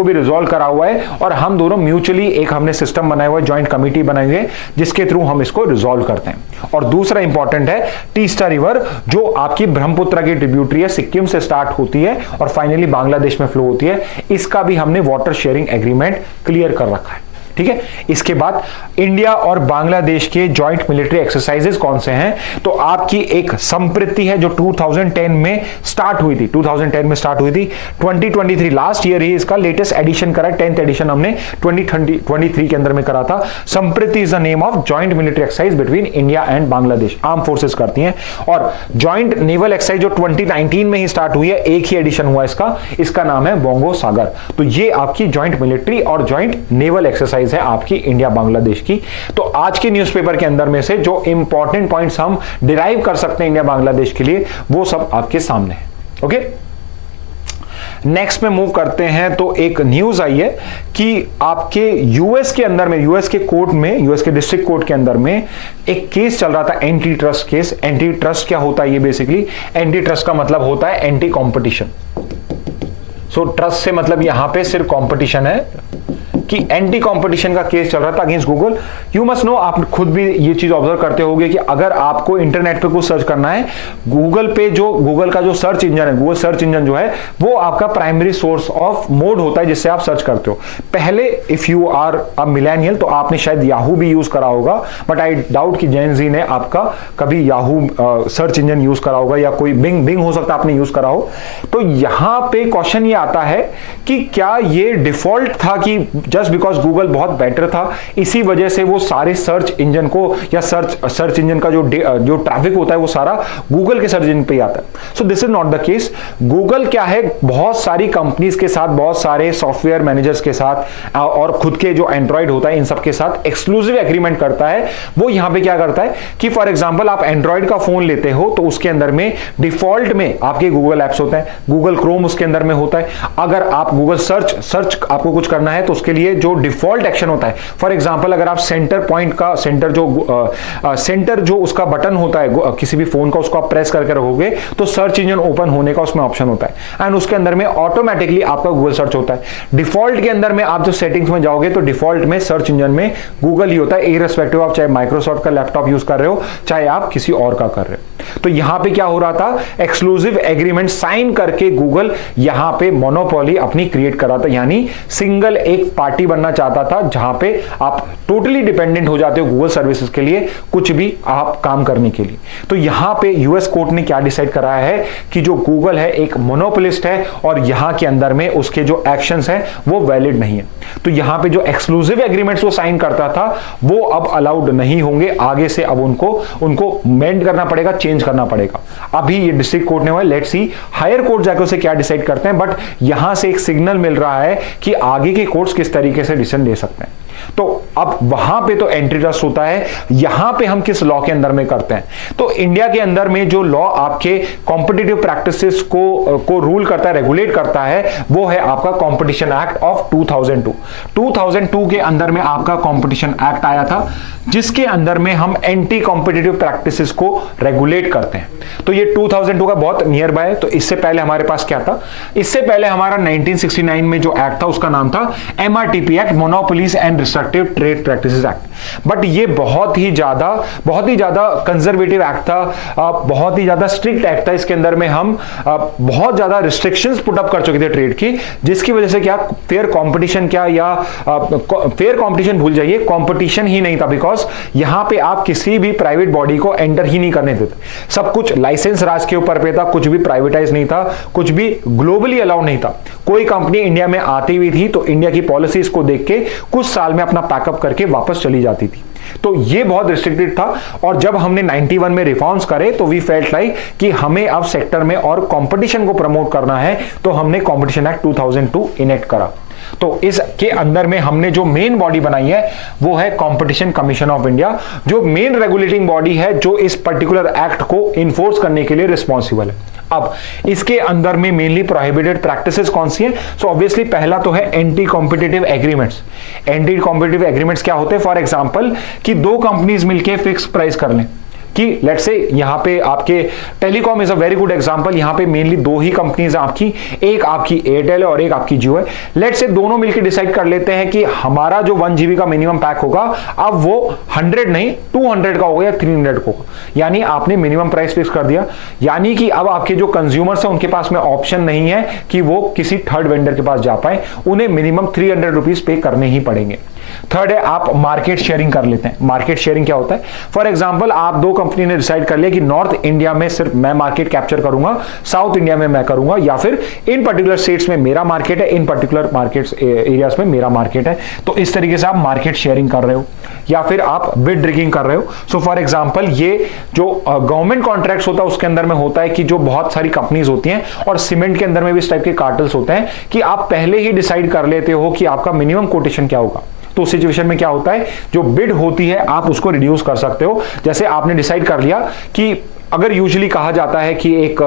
भी रिजॉल्व करा हुआ है और हम दोनों म्यूचुअली एक हमने सिस्टम बनाया हुआ है, जॉइंट कमिटी बनाई हुई है जिसके थ्रू हम इसको रिजॉल्व करते हैं। और दूसरा इंपॉर्टेंट है टीस्टा रिवर जो आपकी ब्रह्मपुत्र की ट्रिब्यूटरी है, सिक्किम से स्टार्ट होती है और फाइनली बांग्लादेश में फ्लो होती है। इसका भी हमने वाटर शेयरिंग एग्रीमेंट क्लियर कर रखा है, ठीक है। इसके बाद इंडिया और बांग्लादेश के जॉइंट मिलिट्री एक्सरसाइजेस कौन से हैं? तो आपकी एक संप्रीति है जो 2010 में स्टार्ट हुई थी, 2010 में स्टार्ट हुई थी। 2023 लास्ट ईयर ही इसका लेटेस्ट एडिशन करा, 10th एडिशन हमने 2023 के अंदर में करा था। Sampriti is the name of joint military exercise between India and Bangladesh, arm forces करती हैं। और जॉइंट नेवल एक्सरसाइज जो 2019 में ही स्टार्ट हुई है, एक ही एडिशन हुआ इसका नाम है बोंगो सागर। तो ये आपकी जॉइंट मिलिट्री और जॉइंट नेवल एक्सरसाइज है आपकी इंडिया बांग्लादेश की। तो आज के न्यूज़पेपर के अंदर में से जो इंपॉर्टेंट पॉइंट्स हम डिराइव कर सकते हैं इंडिया बांग्लादेश के लिए, वो सब आपके सामने है। ओके, नेक्स्ट में मूव करते हैं। तो एक न्यूज आई है कि आपके यूएस के अंदर में, यूएस के कोर्ट में, यूएस के डिस्ट्रिक्ट कोर्ट के अंदर में एक केस चल रहा था, anti trust case. Anti trust क्या होता है? ये बेसिकली एंटी ट्रस्ट का मतलब होता है एंटी कॉम्पिटिशन। सो ट्रस्ट से मतलब यहां पे सिर्फ कॉम्पिटिशन है, कि एंटी कंपटीशन का केस चल रहा था against Google. You must know, आप खुद भी ये चीज ऑब्जर्व करते होंगे कि अगर आपको इंटरनेट पे कुछ सर्च करना है, गूगल पे जो गूगल का जो सर्च इंजन है, गूगल सर्च इंजन जो है वो आपका प्राइमरी सोर्स ऑफ मोड होता है जिससे आप सर्च करते हो। पहले if you are a millennial तो आपने शायद याहू भी यूज करा होगा, बट आई डाउट कि जेन जी ने आपका कभी याहू सर्च इंजन यूज करा होगा, या कोई बिंग हो सकता है आपने यूज करा हो। तो यहां पे क्वेश्चन ये आता है कि क्या ये डिफॉल्ट था कि जस्ट बिकॉज गूगल बहुत बेटर था इसी वजह से वो सारे सर्च इंजन को या सर्च इंजन का जो ट्रैफिक होता है वो सारा गूगल के सर्च इंजन पे ही आता है। So this is not the case. Google क्या है, बहुत सारी कंपनीज के साथ, बहुत सारे सॉफ्टवेयर मैनेजर्स के साथ और खुद के जो एंड्रॉइड होता है इन सब के साथ एक्सक्लूसिव एग्रीमेंट करता है। वो यहां पे क्या करता है कि फॉर एग्जांपल आप एंड्रॉइड का फोन लेते हो तो उसके अंदर में डिफॉल्ट में आपके गूगल एप्स होते हैं, गूगल क्रोम उसके अंदर में होता है। अगर आप गूगल सर्च आपको कुछ करना है तो उसके लिए जो डिफॉल्ट एक्शन होता है, फॉर एग्जांपल अगर आप सेंटर पॉइंट का सेंटर जो उसका बटन होता है किसी भी फोन का, उसको आप प्रेस करके रखोगे तो सर्च इंजन ओपन होने का उसमें ऑप्शन होता है एंड उसके अंदर में ऑटोमेटिकली आपका गूगल सर्च होता है। डिफॉल्ट के अंदर में आप जब सेटिंग्स में जाओगे तो डिफॉल्ट में सर्च इंजन में गूगल ही होता है, इररिस्पेक्टिव आप चाहे माइक्रोसॉफ्ट का लैपटॉप यूज कर रहे हो चाहे आप किसी और का कर रहे हो। तो यहां पे क्या हो रहा था, एक्सक्लूसिव एग्रीमेंट साइन करके गूगल यहां पे मोनोपोली अपनी क्रिएट करा था, यानी सिंगल एक पार्टी बनना चाहता था जहां पे आप टोटली डिपेंडेंट हो जाते हो गूगल सर्विसेज के लिए, कुछ भी आप काम करने के लिए। तो यहां पे यूएस कोर्ट ने क्या डिसाइड कराया है कि जो गूगल है एक मोनोपोलिस्ट है और यहां के अंदर में उसके जो एक्शंस हैं वो वैलिड नहीं है। तो यहां पे जो एक्सक्लूसिव एग्रीमेंट्स वो साइन करता था वो अब अलाउड नहीं होंगे, आगे से अब उनको मेंड करना पड़ेगा, चेंज करना पड़ेगा। अभी ये डिस्ट्रिक्ट कोर्ट ने हुआ, लेट्स सी हायर कोर्ट जाकर उसे क्या डिसाइड करते हैं, बट यहां से एक सिग्नल मिल रहा है कि आगे के कोर्ट्स किस तरीके से डिसीजन ले सकते हैं। तो अब वहां पे तो एंटी ट्रस्ट होता है, यहां पे हम किस लॉ के अंदर में करते हैं। तो इंडिया के अंदर में जो लॉ आपके कॉम्पिटिटिव प्रैक्टिसेस को रूल करता है, रेगुलेट करता है, वो है आपका कॉम्पिटिशन एक्ट ऑफ 2002। 2002 के अंदर में आपका कॉम्पिटिशन एक्ट आया था जिसके अंदर में हम एंटी कॉम्पिटिटिव प्रैक्टिसेस को रेगुलेट करते हैं। तो ये 2002 का बहुत नियर बाय है। तो इससे पहले हमारे पास क्या था, इससे पहले हमारा 1969 में जो एक्ट था उसका नाम था MRTP act, monopolies and restrictive trade practices act. But ये बहुत ही ज्यादा कंजर्वेटिव एक्ट था, बहुत ही ज्यादा स्ट्रिक्ट एक्ट था। इसके अंदर में हम बहुत ज्यादा रिस्ट्रिक्शंस पुट अप कर चुके थे ट्रेड की, जिसकी वजह से क्या फेयर कंपटीशन फेयर कंपटीशन भूल जाइए, कंपटीशन ही नहीं था, बिकॉज यहां पे आप किसी भी प्राइवेट बॉडी को एंटर ही नहीं करने देते। सब कुछ लाइसेंस राज के ऊपर पे था, कुछ भी प्राइवेटाइज नहीं था, कुछ भी ग्लोबली अलाउड नहीं था। कोई कंपनी इंडिया में आती हुई थी तो इंडिया की पॉलिसीज को देख के कुछ साल में अपना पैकअप करके वापस चली जाती थी। तो ये बहुत रिस्ट्रिक्टेड था। और जब हमने 91 में रिफॉर्म्स करे तो वी फेल्ट लाइक कि हमें अब सेक्टर में और कंपटीशन को प्रमोट करना है, तो हमने कंपटीशन एक्ट 2002 इनेक्ट करा। तो इसके अंदर में हमने जो मेन बॉडी बनाई है वो है कंपटीशन कमीशन ऑफ इंडिया, जो मेन रेगुलेटिंग बॉडी है जो इस पर्टिकुलर एक्ट को इन्फोर्स करने के लिए रिस्पॉन्सिबल है। अब इसके अंदर में मेनली प्रोहिबिटेड प्रैक्टिसेस कौन सी हैं? सो ऑब्वियसली पहला तो है anti competitive agreements. Anti competitive agreements क्या होते हैं? फॉर एग्जांपल कि दो कंपनीज मिलकर फिक्स प्राइस कर लें, कि लेट्स से यहां पे आपके telecom is a very good example. यहां पे मेनली दो ही कंपनीज आपकी, एक आपकी एयरटेल है और एक आपकी जियो है। लेट्स से दोनों मिलकर डिसाइड कर लेते हैं कि हमारा जो 1 GB का मिनिमम पैक होगा अब वो 100 नहीं 200 का होगा या 300 का होगा, यानी आपने मिनिमम प्राइस फिक्स कर दिया। यानी कि अब आपके जो कंज्यूमर्स हैं उनके पास में ऑप्शन नहीं है कि वो किसी थर्ड वेंडर के पास जा पाए, उन्हें मिनिमम 300 रुपीज पे करने ही पड़ेंगे। थर्ड है आप मार्केट शेयरिंग कर लेते हैं। मार्केट शेयरिंग क्या होता है? फॉर एग्जांपल आप दो कंपनी ने डिसाइड कर लिया कि नॉर्थ इंडिया में सिर्फ मैं मार्केट कैप्चर करूंगा, साउथ इंडिया में मैं करूंगा, या फिर इन पर्टिकुलर स्टेट्स में मेरा मार्केट है, इन पर्टिकुलर मार्केट्स एरियाज में मेरा मार्केट है। तो इस तरीके से आप मार्केट शेयरिंग कर रहे हो या फिर आप बिड रिगिंग कर रहे हो। सो फॉर एग्जांपल ये जो गवर्नमेंट कॉन्ट्रैक्ट्स होता है उसके अंदर में होता है कि जो बहुत सारी कंपनीज होती हैं, और सीमेंट के अंदर में भी इस टाइप के कार्टल्स होते हैं कि आप पहले ही डिसाइड कर लेते हो कि आपका मिनिमम कोटेशन क्या होगा। तो उस सिचुएशन में क्या होता है, जो बिड होती है आप उसको रिड्यूस कर सकते हो। जैसे आपने डिसाइड कर लिया कि अगर यूजुअली कहा जाता है कि एक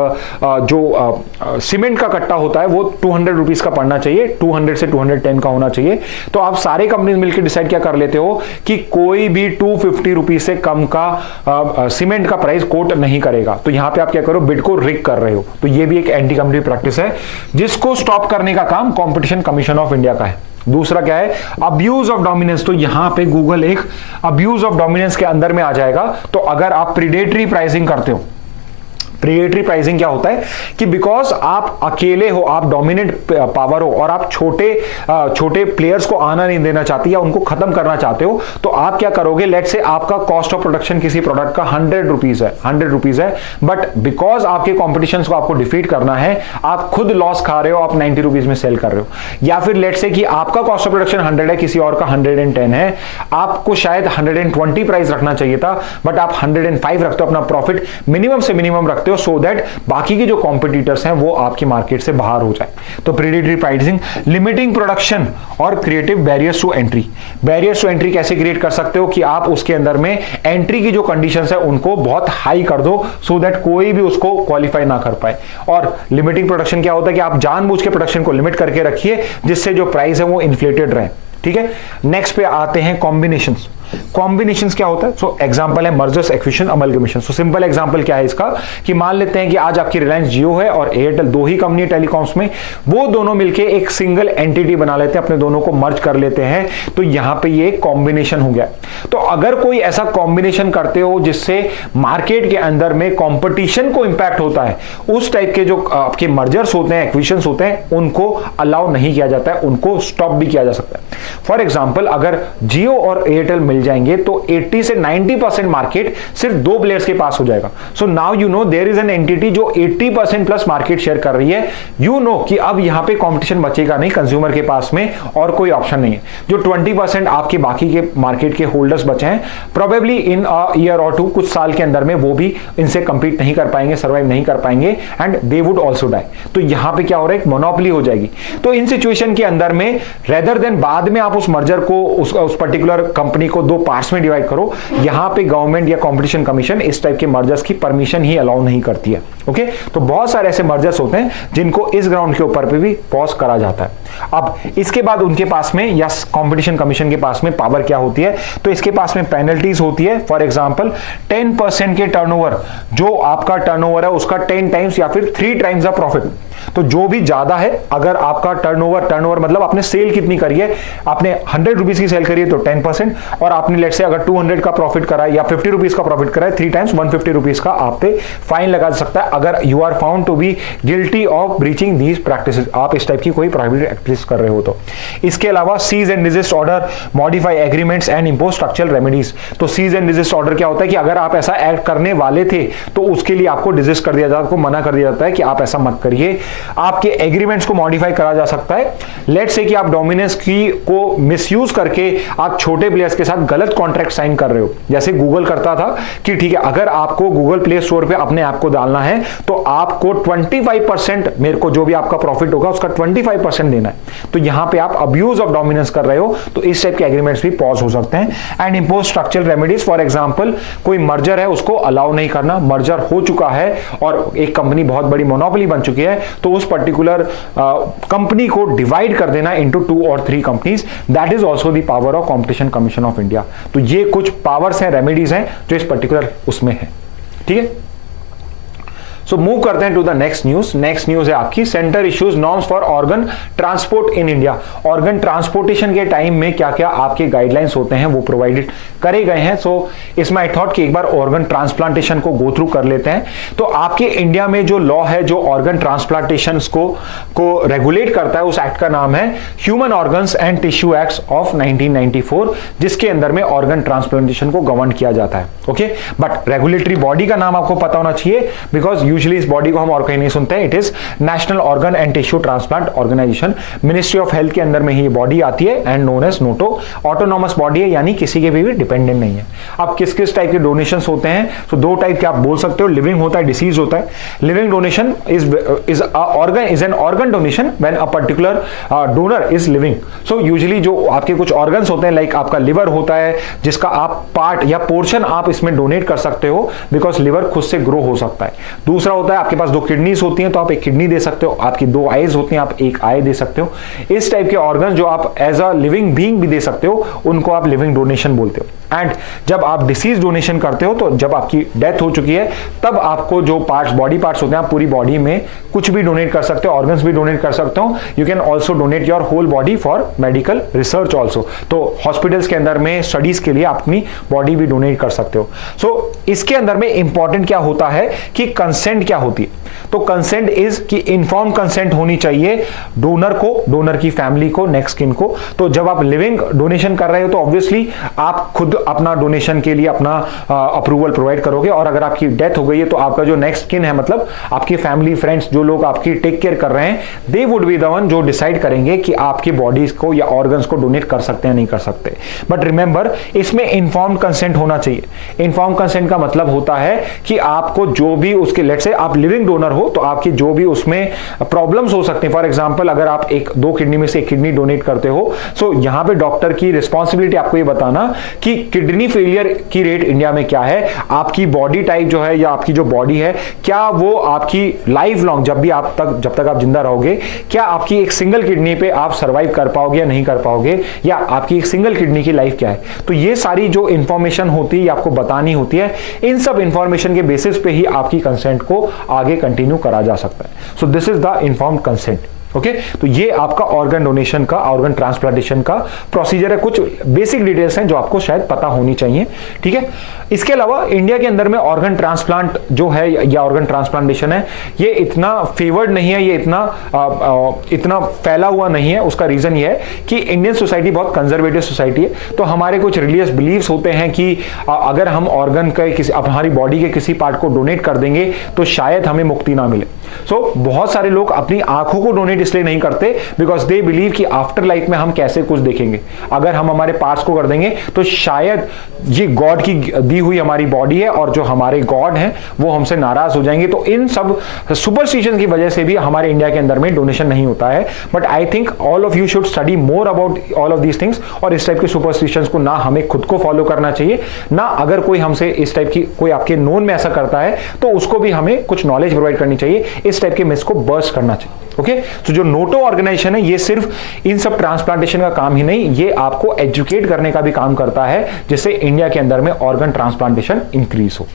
जो सीमेंट का कट्टा होता है वो 200 रुपीज का पड़ना चाहिए, 200 से 210 का होना चाहिए। तो आप सारे कंपनीज मिलकर डिसाइड क्या कर लेते हो कि कोई भी 250 रुपीज से कम का सीमेंट का प्राइस कोट नहीं करेगा। तो यहां पे आप क्या करो, बिड को रिग कर रहे हो। तो ये भी एक एंटी कॉम्पिटिटिव प्रैक्टिस है जिसको स्टॉप करने का काम कॉम्पिटिशन कमीशन ऑफ इंडिया का है। दूसरा क्या है, अब्यूज ऑफ डोमिनेंस। तो यहां पे गूगल एक अब्यूज ऑफ डोमिनेंस के अंदर में आ जाएगा। तो अगर आप प्रीडेटरी प्राइसिंग करते हो, प्रीडेटरी प्राइसिंग क्या होता है कि बिकॉज आप अकेले हो, आप डोमिनेंट पावर हो और आप छोटे प्लेयर्स को आना नहीं देना चाहते या उनको खत्म करना चाहते हो, तो आप क्या करोगे, लेट से आपका कॉस्ट ऑफ प्रोडक्शन किसी प्रोडक्ट का 100 रुपीज है, बट बिकॉज आपके कॉम्पिटिशन को आपको डिफीट करना है, आप खुद लॉस खा रहे हो, आप 90 रुपीज में सेल कर रहे हो। या फिर लेट से कि आपका कॉस्ट ऑफ प्रोडक्शन 100 है, किसी और का 110 है, आपको शायद 120 प्राइस रखना चाहिए था, बट आप 105 रखते हो, अपना प्रॉफिट मिनिमम से मिनिमम रखते हो, सो दैट बाकी के जो कॉम्पिटिटर्स हैं वो आपकी मार्केट से बाहर हो जाए। तो प्रीडेटरी प्राइसिंग, लिमिटिंग प्रोडक्शन और creative barriers to entry. Barriers to entry कैसे क्रिएट कर सकते हो कि आप उसके अंदर में एंट्री की जो कंडीशंस है उनको बहुत हाई कर दो, सो दैट कोई भी उसको क्वालिफाई ना कर पाए। और लिमिटिंग प्रोडक्शन क्या होता है कि आप जानबूझ के प्रोडक्शन को लिमिट करके रखिए जिससे जो प्राइस है वो इन्फ्लेटेड रहे। ठीक है, नेक्स्ट पे आते हैं कॉम्बिनेशंस। कॉम्बिनेशंस क्या होता है? सो एग्जांपल है mergers, acquisition, amalgamation. So simple example क्या है इसका कि मान लेते हैं कि आज आपकी रिलायंस जियो है और एयरटेल, दो ही कंपनी टेलीकॉम्स में, वो दोनों मिलके एक सिंगल एंटिटी बना लेते हैं, अपने दोनों को मर्ज कर लेते हैं, तो यहां पे ये कॉम्बिनेशन हो गया। तो अगर कोई ऐसा कॉम्बिनेशन करते हो जिससे मार्केट के अंदर में कॉम्पिटिशन को इंपैक्ट होता है, उस टाइप के जो आपके मर्जर्स होते हैं, एक्विजिशंस होते हैं, उनको अलाउ नहीं किया जाता है, उनको स्टॉप भी किया जा सकता है। फॉर एग्जाम्पल अगर जियो और एयरटेल मिल जाएंगे तो 80 से 90% मार्केट सिर्फ दो प्लेयर्स के पास हो जाएगा। So now you know there is an entity जो 80% प्लस मार्केट शेयर कर रही है। यू नो कि अब यहां पे कंपटीशन बचेगा नहीं कंज्यूमर के पास में और कोई ऑप्शन नहीं है। जो 20% आपके बाकी के मार्केट के होल्डर्स बचे हैं, प्रोबेबली इन अ ईयर और टू, कुछ साल के अंदर में वो भी इनसे कंपीट नहीं कर पाएंगे, सर्वाइव नहीं कर पाएंगे, and they would also die. तो यहां पे क्या हो रहा है, एक मोनोपोली हो जाएगी। तो इन सिचुएशन के अंदर में रेदर देन बाद में आप उस मर्जर को, उस पर्टिकुलर कंपनी को दो पार्ट्स में डिवाइड करो, यहां पे गवर्नमेंट या कंपटीशन कमीशन इस टाइप के मर्जर्स की परमिशन ही अलाउ नहीं करती है। ओके, तो बहुत सारे ऐसे मर्जर्स होते हैं जिनको इस ग्राउंड के ऊपर पे भी पॉज करा जाता है। अब इसके बाद उनके पास में या कंपटीशन कमीशन के पास में पावर क्या होती है, तो इसके पास में पेनल्टीज होती है। फॉर एग्जांपल 10% के टर्नओवर, जो आपका टर्नओवर है उसका 10 टाइम्स या फिर 3 टाइम्स द प्रॉफिट। तो जो भी ज्यादा है, अगर आपका टर्नओवर मतलब आपने सेल कितनी करी है, आपने 100 रुपीज की सेल करी है तो 10%, और आपने लेट से अगर 200 का प्रॉफिट करा है या 50 रुपीज का प्रॉफिट करा है, 3 टाइम्स 150 रुपीज का आप पे फाइन लगा सकता है अगर you are found to be guilty of breaching these practices, आप इस टाइप की कोई प्रोहिबिटेड एक्टिविटीज कर रहे हो तो। इसके अलावा cease and desist order, modify agreements and impose structural remedies. तो सीज एंड डिजिस्ट ऑर्डर क्या होता है कि अगर आप ऐसा एक्ट करने वाले थे तो उसके लिए आपको डिजिस्ट कर दिया जाता है, आपको मना कर दिया जाता है कि आप ऐसा मत करिए। आपके एग्रीमेंट्स को मॉडिफाई करा जा सकता है। लेट्स से कि आप डोमिनेंस की को मिसयूज करके आप छोटे प्लेयर्स के साथ गलत कॉन्ट्रैक्ट साइन कर रहे हो, जैसे गूगल करता था कि ठीक है, अगर आपको गूगल प्ले स्टोर पे अपने ऐप को डालना है तो आपको 25%, मेरे को जो भी आपका प्रॉफिट होगा उसका 25% देना है। तो यहां पे आप अब्यूज ऑफ डोमिनेंस कर रहे हो, तो इस टाइप के एग्रीमेंट्स भी पॉज हो सकते हैं। And impose structural remedies, for example कोई मर्जर है उसको अलाउ नहीं करना, मर्जर हो चुका है और एक कंपनी बहुत बड़ी मोनोपोली बन चुकी है, तो उस पर्टिकुलर कंपनी को डिवाइड कर देना इनटू 2 और 3 companies, that is also the power of competition commission of India. तो ये कुछ पावर्स हैं, रेमेडीज हैं जो इस पर्टिकुलर उसमें है। ठीक है, सो मूव करते हैं to the next news. Next news है आपकी centre issues norms for organ transport in India. Organ transportation के टाइम में क्या क्या आपके गाइडलाइंस होते हैं वो प्रोवाइडेड करे गए हैं। सो इसमें आई थॉट कि एक बार ऑर्गन ट्रांसप्लांटेशन को गो थ्रू कर लेते हैं। तो आपके इंडिया में जो लॉ है जो ऑर्गन ट्रांसप्लांटेशन को रेगुलेट करता है, उस एक्ट का नाम है human organs and tissue act of 1994, जिसके अंदर में ऑर्गन ट्रांसप्लांटेशन को गवर्न किया जाता है। ओके, बट रेगुलेटरी बॉडी का नाम आपको पता होना चाहिए, बिकॉज यूजुअली इस बॉडी को हम और कहीं नहीं सुनते हैं। It is national organ and tissue transplant organisation, ministry of health के अंदर में ही ये बॉडी आती है and known as NOTTO. Autonomous body है, यानी किसी के भी डिपेंडेंट नहीं है। अब किस किस टाइप के डोनेशंस होते हैं, तो 2 टाइप के आप बोल सकते हो, लिविंग होता है, डिसीज होता है। Living donation is an organ donation when a particular donor is living. So usually जो आपके कुछ ऑर्गन्स होते हैं, लाइक आपका लिवर होता है, जिसका आप पार्ट या पोर्शन आप इसमें डोनेट कर सकते हो, बिकॉज लिवर खुद से ग्रो हो सकता है। दूसरा होता है आपके पास 2 किडनीज होती हैं, तो आप 1 किडनी दे सकते हो। आपकी 2 आईज होती हैं, आप 1 आई दे सकते हो। इस टाइप के ऑर्गन जो आप एज अ लिविंग बीइंग भी दे सकते हो, उनको आप लिविंग डोनेशन बोलते हो। एंड जब आप डिसीज डोनेशन करते हो, तो जब आपकी डेथ हो चुकी है, तब आपको जो पार्ट्स, बॉडी पार्ट्स होते हैं, आप पूरी बॉडी में कुछ भी डोनेट कर सकते हो, ऑर्गन्स भी डोनेट कर सकते हो। You can also donate your whole body for medical research also. तो हॉस्पिटल्स के अंदर में स्टडीज के लिए अपनी बॉडी भी डोनेट कर सकते हो। सो इसके अंदर में इंपॉर्टेंट क्या होता है कि कंसेंट क्या होती है। तो कंसेंट इज कि इन्फॉर्म कंसेंट होनी चाहिए डोनर को, डोनर की फैमिली को, नेक्स्ट किन को। तो जब आप लिविंग डोनेशन कर रहे हो तो ऑब्वियसली आप खुद अपना डोनेशन के लिए अपना अप्रूवल प्रोवाइड करोगे, और अगर आपकी डेथ हो गई है तो आपका जो नेक्स्ट किन है, मतलब आपकी फैमिली, फ्रेंड्स, जो लोग आपकी टेक केयर कर रहे हैं, they would be the one जो डिसाइड करेंगे कि आपकी बॉडीज को या ऑर्गन्स को डोनेट कर सकते हैं नहीं कर सकते। बट रिमेंबर, इसमें इन्फॉर्म कंसेंट होना चाहिए। इन्फॉर्म कंसेंट का मतलब होता है कि आपको जो भी उसके, लेट्स से आप लिविंग डोनर हो तो आपकी जो भी उसमें प्रॉब्लम्स हो सकते हैं, फॉर एग्जांपल अगर आप दो किडनी में से एक किडनी डोनेट करते हो, सो यहां पे डॉक्टर की रिस्पांसिबिलिटी आपको ये बताना कि किडनी फेलियर की रेट इंडिया में क्या है, आपकी बॉडी टाइप जो है या आपकी जो बॉडी है, क्या वो आपकी लाइफ लॉन्ग, जब तक आप जिंदा रहोगे, क्या आपकी एक सिंगल किडनी पे आप सर्वाइव कर पाओगे या नहीं कर पाओगे, या आपकी एक सिंगल किडनी की लाइफ क्या है। तो ये सारी जो इंफॉर्मेशन होती है आपको बतानी होती है। इन सब इंफॉर्मेशन के बेसिस पे ही आपकी कंसेंट को आगे कंटिन्यू करा जा सकता है। So this is the informed consent. Okay, तो ये आपका ऑर्गन डोनेशन का, ऑर्गन ट्रांसप्लांटेशन का प्रोसीजर है। कुछ बेसिक डिटेल्स हैं जो आपको शायद पता होनी चाहिए। ठीक है, इसके अलावा इंडिया के अंदर में ऑर्गन ट्रांसप्लांट जो है या ऑर्गन ट्रांसप्लांटेशन है, ये इतना फेवर्ड नहीं है, ये इतना फैला हुआ नहीं है। उसका रीजन ये है कि इंडियन सोसाइटी बहुत कंजर्वेटिव सोसाइटी है। तो हमारे कुछ रिलीजियस बिलीव्स होते हैं कि अगर हम ऑर्गन के हमारी बॉडी के किसी पार्ट को डोनेट कर देंगे तो शायद हमें मुक्ति ना मिले। सो बहुत सारे लोग अपनी आंखों को डोनेट इसलिए नहीं करते बिकॉज दे बिलीव कि आफ्टर लाइफ में हम कैसे कुछ देखेंगे। अगर हम हमारे पार्ट्स को कर देंगे तो शायद ये गॉड की दी हुई हमारी बॉडी है और जो हमारे गॉड हैं वो हमसे नाराज हो जाएंगे। तो इन सब सुपरस्टिशन की वजह से भी हमारे इंडिया के अंदर में डोनेशन नहीं होता है। But I think all of you should study more about all of these things, और इस टाइप के सुपरस्टिशंस को ना हमें खुद को फॉलो करना चाहिए, ना अगर कोई हमसे इस टाइप की कोई आपके नोन में ऐसा करता है तो उसको भी हमें कुछ नॉलेज प्रोवाइड करनी चाहिए, इस टाइप के मिस को बर्स्ट करना चाहिए। ओके, तो जो नोटो ऑर्गेनाइजेशन है ये सिर्फ इन सब ट्रांसप्लांटेशन का काम ही नहीं, ये आपको एजुकेट करने का भी काम करता है जिससे इंडिया के अंदर में ऑर्गन ट्रांसप्लांटेशन इंक्रीज हो।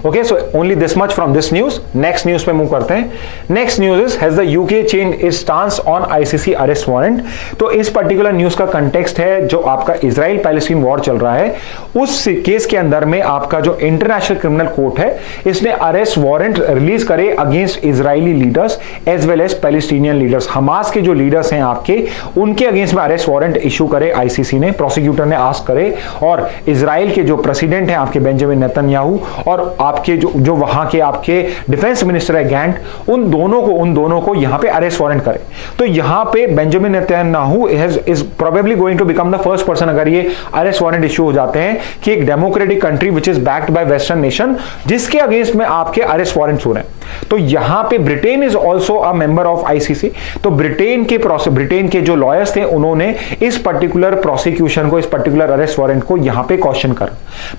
Okay, so only this much from this news. Next news पे मूव करते हैं। Next news is has the UK changed its stance on ICC arrest warrant। तो इस पर्टिकुलर न्यूज का कंटेक्स्ट है जो आपका इजराइल पैलेस्टीन वॉर चल रहा है, उस केस के अंदर में आपका जो इंटरनेशनल क्रिमिनल कोर्ट है इसने अरेस्ट वारंट रिलीज करे against Israeli leaders as well as Palestinian leaders. Hamas के जो लीडर्स हैं आपके, उनके अगेंस्ट में अरेस्ट वारंट इशू करे आईसीसी ने, प्रोसिक्यूटर ने आस्क करे, और इजराइल के जो प्रेसिडेंट हैं आपके बेंजामिन नेतन्याहू और आपके जो वहां के आपके डिफेंस मिनिस्टर है गैंट, उन दोनों को यहां पे अरेस्ट वारंट करे। तो यहां पे Benjamin Netanyahu is probably going to become the first person, अगर ये अरेस्ट वारंट इशू हो जाते हैं कि एक democratic country which is backed by western nation जिसके अगेंस्ट में आपके अरेस्ट वारंट्स हो रहे हैं। तो यहां पे Britain is also a member of ICC. तो ब्रिटेन के जो लॉयर्स थे उन्होंने इस पर्टिकुलर प्रोसिक्यूशन को, इस पर्टिकुलर अरेस्ट वारंट को यहां पे क्वेश्चन कर।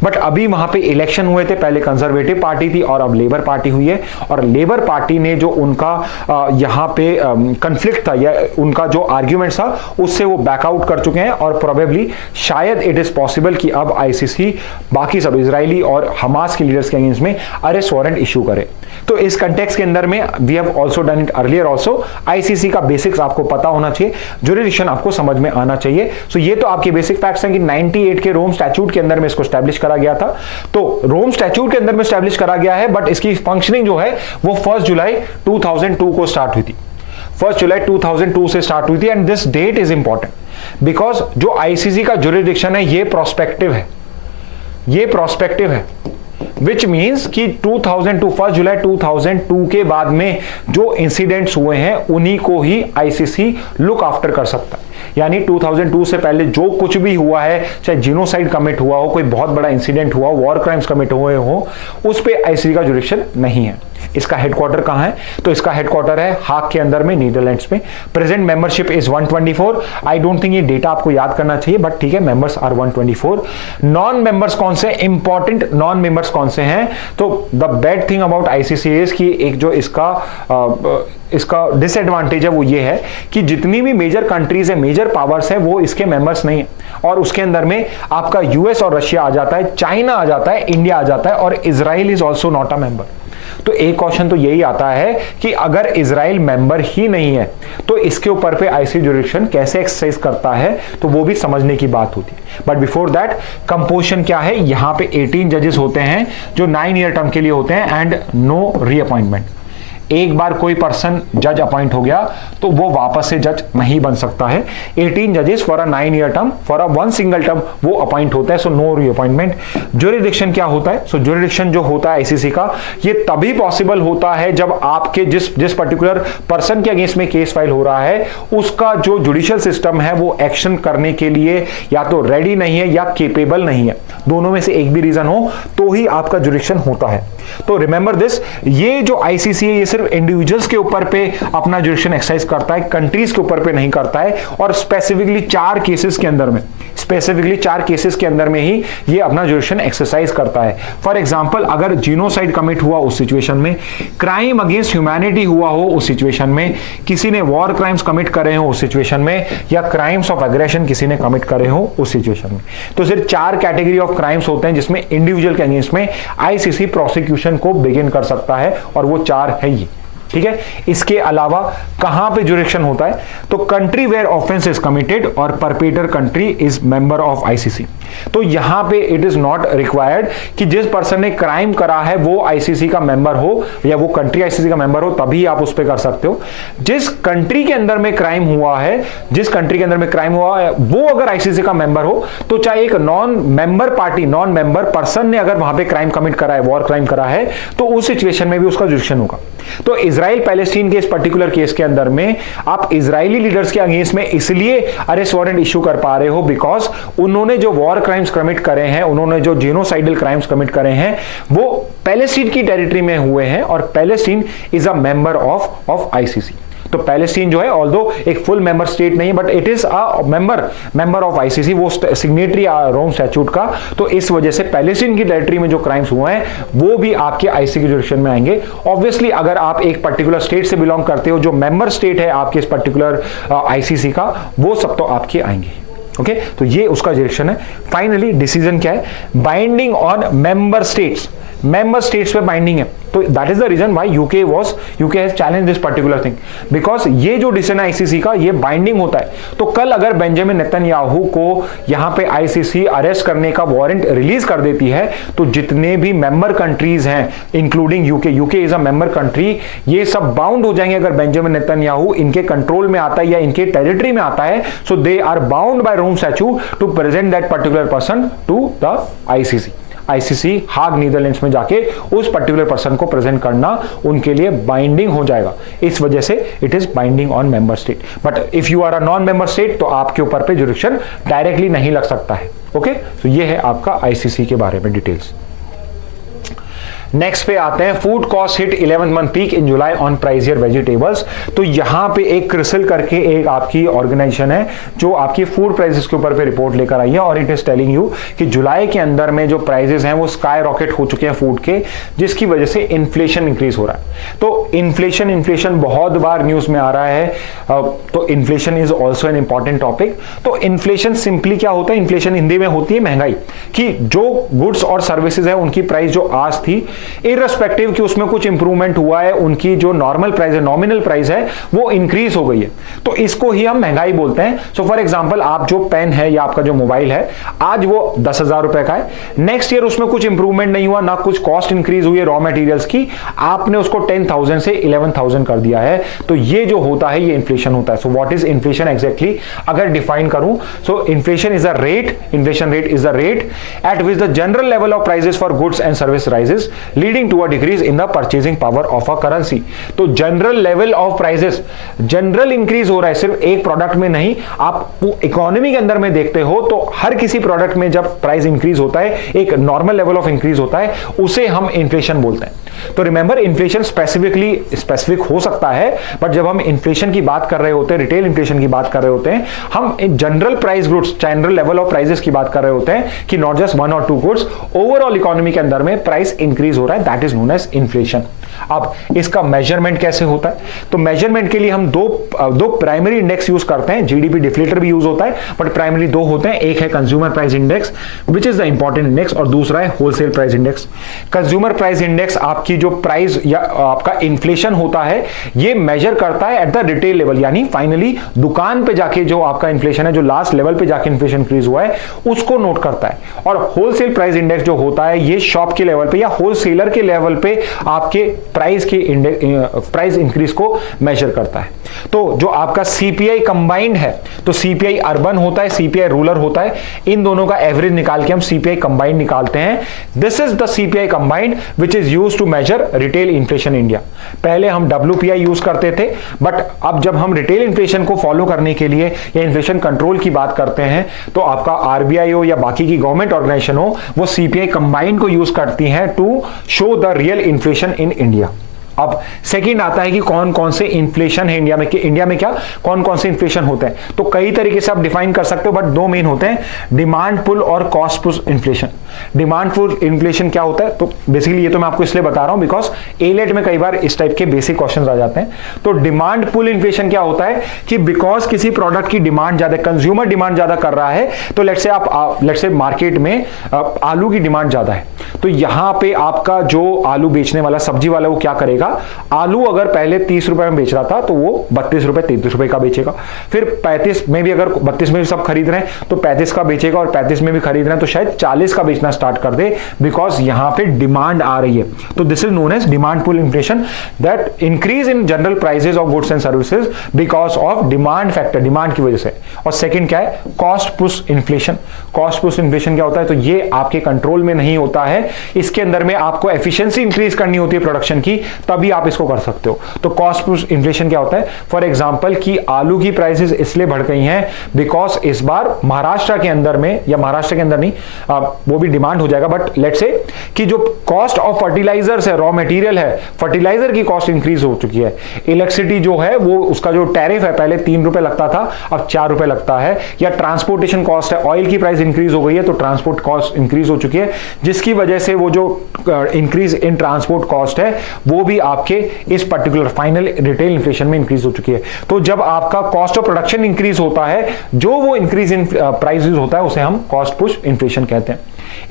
बट अभी वहां पे इलेक्शन हुए थे, पहले कंजर्वेटिव पार्टी थी और अब लेबर पार्टी हुई है, और लेबर पार्टी ने जो उनका यहां पे कंफ्लिक्ट था या उनका जो आर्ग्यूमेंट था उससे वो बैकआउट कर चुके हैं, और प्रोबेबली शायद इट इज पॉसिबल कि अब आईसीसी बाकी सब इजरायली और हमास के लीडर्स के अगेंस्ट में अरेस्ट वारंट इशू करे। तो इस कंटेक्स्ट के अंदर में we have also done it earlier also. ICC का बेसिक्स आपको पता होना चाहिए, जुरिडिक्शन आपको समझ में आना चाहिए। सो ये तो आपके बेसिक फैक्ट्स हैं कि 98 के रोम स्टैट्यूट के अंदर में इसको एस्टैब्लिश करा गया था। तो रोम स्टैट्यूट के अंदर में एस्टैब्लिश करा गया है, बट इसकी फंक्शनिंग जो है वो 1 जुलाई 2002 को स्टार्ट हुई थी। 1 जुलाई 2002 से स्टार्ट हुई थी, and this date is important because जो आईसीसी का जुरिडिक्शन है ये प्रोस्पेक्टिव है, विच मीन्स कि 2002 1 जुलाई 2002 के बाद में जो इंसिडेंट्स हुए हैं उन्हीं को ही आईसीसी लुक आफ्टर कर सकता है। यानी 2002 से पहले जो कुछ भी हुआ है, चाहे जीनोसाइड कमिट हुआ हो, कोई बहुत बड़ा इंसिडेंट हुआ, वॉर क्राइम्स कमिट हुए हो, उस पे आईसीसी का जुरिडिक्शन नहीं है। इसका हेडक्वार्टर कहां है? तो इसका हेडक्वार्टर है हाग के अंदर में, नीदरलैंड्स में। Present membership is 124। I don't think ये डेटा आपको याद करना चाहिए, बट ठीक है, मेंबर्स आर 124। नॉन मेंबर्स कौन से, इंपॉर्टेंट नॉन मेंबर्स कौन से हैं? तो the bad thing about ICC is कि एक जो इसका डिसएडवांटेज है वो ये है कि जितनी भी मेजर कंट्रीज है, मेजर पावर्स है, वो इसके मेंबर्स नहीं है। और उसके अंदर में आपका यूएस और रशिया आ जाता है, चाइना आ जाता है, इंडिया आ जाता है, और Israel is also not a member. तो एक क्वेश्चन तो यही आता है कि अगर इजराइल मेंबर ही नहीं है तो इसके ऊपर पे आईसीसी जुरिडिक्शन कैसे एक्सरसाइज करता है, तो वो भी समझने की बात होती है। बट बिफोर दैट, कंपोजिशन क्या है? यहां पे 18 जजेस होते हैं जो 9 ईयर टर्म के लिए होते हैं एंड नो रीअपॉइंटमेंट। एक बार कोई पर्सन जज अपॉइंट हो गया तो वो वापस से जज नहीं बन सकता है। 18 जजेस for a 9 year term, for a 1 single term वो अपॉइंट होता है, सो नो रीअपॉइंटमेंट। ज्यूरिडिक्शन क्या होता है? सो ज्यूरिडिक्शन जो होता है आईसीसी का, ये तभी पॉसिबल होता है जब आपके जिस पर्टिकुलर पर्सन के अगेंस्ट में केस फाइल हो रहा है उसका जो जुडिशियल सिस्टम है वो एक्शन करने के लिए या तो रेडी नहीं है या केपेबल नहीं है। दोनों में से एक भी रीजन हो तो ही आपका ज्यूरिडिक्शन होता है। तो रिमेंबर दिस, ये जो आईसीसी है ये सिर्फ इंडिविजुअल्स के ऊपर पे अपना ज्यूरिडिक्शन एक्सरसाइज करता है, कंट्रीज के ऊपर पे नहीं करता है। और स्पेसिफिकली 4 केसेस के अंदर में ही ये अपना ज्यूरिडिक्शन एक्सरसाइज करता है। फॉर एग्जांपल, अगर जीनोसाइड कमिट हुआ उस सिचुएशन में, क्राइम अगेंस्ट ह्यूमैनिटी हुआ हो उस सिचुएशन में, किसी ने वॉर क्राइम्स कमिट करे हो उस सिचुएशन में, या क्राइम्स ऑफ एग्रेशन किसी ने कमिट करे हो उस सिचुएशन में, तो सिर्फ 4 कैटेगरी ऑफ क्राइम्स होते हैं जिसमें इंडिविजुअल के अगेंस्ट में आईसीसी प्रोसिक्यूशन को बिगिन कर सकता है, और वो 4 है ये। ठीक है, इसके अलावा कहां पे ज्यूरिडिक्शन होता है? तो country where offence is committed और perpetrator country is member of ICC. तो यहां पे इट इज नॉट रिक्वायर्ड कि जिस पर्सन ने क्राइम करा है वो आईसीसी का मेंबर हो या वो कंट्री आईसीसी का मेंबर हो, तभी आप उस पर कर सकते हो। जिस कंट्री के अंदर में क्राइम हुआ है वो अगर आईसीसी का मेंबर हो, तो चाहे एक non member party, non member person ने अगर वहां पे क्राइम कमिट करा है, वॉर क्राइम करा है, तो उस सिचुएशन में भी उसका ज्यूरिडिक्शन होगा। तो इजराइल पैलेस्टीन के इस पर्टिकुलर केस के अंदर में आप इजरायली लीडर्स के अगेंस्ट में इसलिए अरेस्ट वारंट इशू कर पा रहे हो बिकॉज उन्होंने जो वॉर क्राइम्स कमिट करे हैं, उन्होंने जो जीनोसाइडल क्राइम्स कमिट करे हैं, वो पैलेस्टीन की टेरिटरी में हुए हैं, और Palestine is a member of ICC. तो पैलेस्टीन जो है, ऑल्दो एक फुल मेंबर स्टेट नहीं, but it is a member of ICC, वो सिग्नेटरी रोम स्टैट्यूट का। तो इस वजह से पैलेस्टीन की टेरिटरी में जो क्राइम्स हुए हैं वो भी आपके आईसीसी के जुरिडिक्शन में आएंगे। ऑब्वियसली अगर आप एक पर्टिकुलर स्टेट से बिलोंग करते हो, जो मेंबर स्टेट है आपके इस पर्टिकुलर आईसीसी का, वो सब तो आपके आएंगे। ओके, तो ये उसका जुरिडिक्शन है। फाइनली डिसीजन क्या है? बाइंडिंग ऑन मेंबर स्टेट्स पे बाइंडिंग है। तो that is the reason why UK has challenge this particular thing, because ये जो डिसीजन आईसीसी का ये बाइंडिंग होता है। तो कल अगर बेंजामिन नेतन्याहू को यहां पे आईसीसी अरेस्ट करने का वारंट रिलीज कर देती है, तो जितने भी मेंबर कंट्रीज हैं including UK is a member country, ये सब बाउंड हो जाएंगे अगर बेंजामिन नेतन्याहू इनके कंट्रोल में आता है या इनके टेरिटरी में आता है। So they are bound by Rome statute to present that particular person to the ICC Hague Netherlands में जाके उस पर्टिकुलर पर्सन को प्रेजेंट करना उनके लिए बाइंडिंग हो जाएगा। इस वजह से it is binding on member state. But if you are a non member state तो आपके ऊपर पे जुरिडिक्शन डायरेक्टली नहीं लग सकता है। ओके, तो ये है आपका आईसीसी के बारे में डिटेल्स। नेक्स्ट पे आते हैं, food cost hit 11th month peak in July on pricier vegetables. तो यहां पे एक क्रिसिल करके एक आपकी ऑर्गेनाइजेशन है जो आपकी फूड प्राइसेस के ऊपर पे रिपोर्ट लेकर आई है, और इट इज टेलिंग यू कि जुलाई के अंदर में जो प्राइसेस हैं वो स्काई रॉकेट हो चुके हैं फूड के, जिसकी वजह से इन्फ्लेशन इंक्रीज हो रहा है। तो इन्फ्लेशन बहुत बार न्यूज में आ रहा है, तो inflation is also an important topic. तो इन्फ्लेशन सिंपली क्या होता है? इन्फ्लेशन हिंदी में होती है महंगाई, कि जो गुड्स और सर्विसेज है उनकी प्राइस जो आज थी, इररिस्पेक्टिव कि उसमें कुछ इंप्रूवमेंट हुआ है, उनकी जो नॉर्मल प्राइस है, नॉमिनल प्राइस है, वो इंक्रीज हो गई है। तो इसको ही हम महंगाई बोलते हैं। सो फॉर एग्जांपल, आप जो पेन है या आपका जो मोबाइल है, आज वो 10,000 रुपए का है, नेक्स्ट ईयर उसमें कुछ इंप्रूवमेंट नहीं हुआ, ना कुछ कॉस्ट इंक्रीज हुई है रॉ मटेरियल्स की, आपने उसको 10,000 से 11,000 कर दिया है। तो ये जो होता है ये इन्फ्लेशन होता है। So what is inflation exactly? अगर डिफाइन करूं, so inflation is inflation rate is the rate at which the general level of prices for goods and service rises leading to a decrease in the purchasing power of a currency. तो general level of prices, general increase हो रहा है, सिर्फ एक product में नहीं, आप economy के अंदर में देखते हो तो हर किसी प्रोडक्ट में जब प्राइस इंक्रीज होता है, एक नॉर्मल लेवल ऑफ इंक्रीज होता है, उसे हम इन्फ्लेशन बोलते हैं। तो रिमेंबर इन्फ्लेशन स्पेसिफिक हो सकता है, बट जब हम इन्फ्लेशन की बात कर रहे होते हैं, रिटेल इन्फ्लेशन की बात कर रहे होते हैं, हम general price goods, general level of prices की बात कर रहे होते हैं कि नॉट जस्ट 1 और 2 गुड्स, ओवरऑल इकोनॉमी के अंदर में प्राइस इंक्रीज हो रहा है, that is known as inflation. अब इसका मेजरमेंट कैसे होता है? तो मेजरमेंट के लिए हम दो प्राइमरी इंडेक्स यूज करते हैं, जीडीपी डिफ्लेटर भी यूज होता है, बट प्राइमरी दो होते हैं, एक है consumer price index which is the important index, और दूसरा है wholesale price index. Consumer price index आपकी जो प्राइस या आपका इन्फ्लेशन होता है ये मेजर करता है एट द रिटेल लेवल, यानी फाइनली दुकान पे जाके जो आपका इन्फ्लेशन है, जो लास्ट लेवल पे जाके इन्फ्लेशन इंक्रीज हुआ है उसको नोट करता है। और होलसेल प्राइस इंडेक्स जो होता है ये शॉप के लेवल पे या होलसेलर के लेवल पे आपके प्राइस इंक्रीज को मेजर करता है। तो जो आपका सीपीआई कंबाइंड है, तो सीपीआई अर्बन होता है, सीपीआई रूरल होता है, इन दोनों का एवरेज निकाल के हम सीपीआई कंबाइंड निकालते हैं। This is the CPI combined which is used to measure retail inflation India. पहले हम डब्ल्यूपीआई यूज करते थे, बट अब जब हम रिटेल इन्फ्लेशन को फॉलो करने के लिए या इन्फ्लेशन कंट्रोल की बात करते हैं तो आपका आरबीआई हो या बाकी की गवर्नमेंट ऑर्गेनाइजेशन हो, वो सीपीआई कंबाइंड को यूज करती हैं to show the real inflation in India. अब सेकंड आता है कि कौन कौन से इन्फ्लेशन है इंडिया में, कि इंडिया में क्या कौन कौन से इन्फ्लेशन होते हैं। तो कई तरीके से आप डिफाइन कर सकते हो, बट दो मेन होते हैं, डिमांड पुल और cost push inflation. Demand pull inflation क्या होता है? तो बेसिकली ये तो मैं आपको इसलिए बता रहा हूं बिकॉज एलेट में कई बार इस टाइप के बेसिक क्वेश्चन आ जाते हैं। तो डिमांड पुल इन्फ्लेशन क्या होता है कि बिकॉज किसी प्रोडक्ट की डिमांड ज्यादा, कंज्यूमर डिमांड ज्यादा कर रहा है, तो लेट्स से मार्केट में आलू की डिमांड ज्यादा है, तो यहां पे आपका जो आलू बेचने वाला, सब्जी वाला, वो क्या करेगा, आलू अगर पहले 30 रुपए में बेच रहा था तो वो 32 रुपए 33 रुपए का बेचेगा। फिर 35 में भी, अगर 32 में भी सब खरीद रहे हैं तो 35 का बेचेगा, और 35 में भी खरीद रहे हैं तो शायद 40 का बेचना स्टार्ट कर दे, बिकॉज यहां पे डिमांड आ रही है। तो this is known as demand pull inflation, that increase in general prices of goods and services because of demand factor, demand की वजह से। और सेकंड क्या है? Cost push inflation. Cost push inflation क्या होता है? तो ये आपके कंट्रोल में नहीं होता है, इसके अंदर में आपको एफिशिएंसी इंक्रीज करनी होती है प्रोडक्शन की, तभी आप इसको कर सकते हो। तो कॉस्ट पुश इन्फ्लेशन क्या होता है? फॉर एग्जांपल कि आलू की प्राइसेस इसलिए बढ़ गई हैं बिकॉज इस बार महाराष्ट्र के अंदर में, या महाराष्ट्र के अंदर नहीं, वो भी डिमांड हो जाएगा, बट लेट्स से कि जो कॉस्ट ऑफ फर्टिलाइजर्स है, रॉ मटेरियल है, फर्टिलाइजर की कॉस्ट इंक्रीज हो चुकी है। इलेक्ट्रिसिटी जो है वो, उसका जो टैरिफ है पहले 3 रुपए लगता था, अब 4 रुपए लगता है। या ट्रांसपोर्टेशन कॉस्ट है, ऑयल की प्राइस इंक्रीज हो गई है तो ट्रांसपोर्ट कॉस्ट इंक्रीज हो चुकी है, जिसकी वजह से वो जो इंक्रीज इन ट्रांसपोर्ट कॉस्ट है वो भी आपके इस पर्टिकुलर फाइनल रिटेल इन्फ्लेशन में इंक्रीज हो चुकी है। तो जब आपका कॉस्ट ऑफ प्रोडक्शन इंक्रीज होता है, जो वो इंक्रीज इन प्राइसेस होता है, उसे हम कॉस्ट पुश इन्फ्लेशन कहते हैं।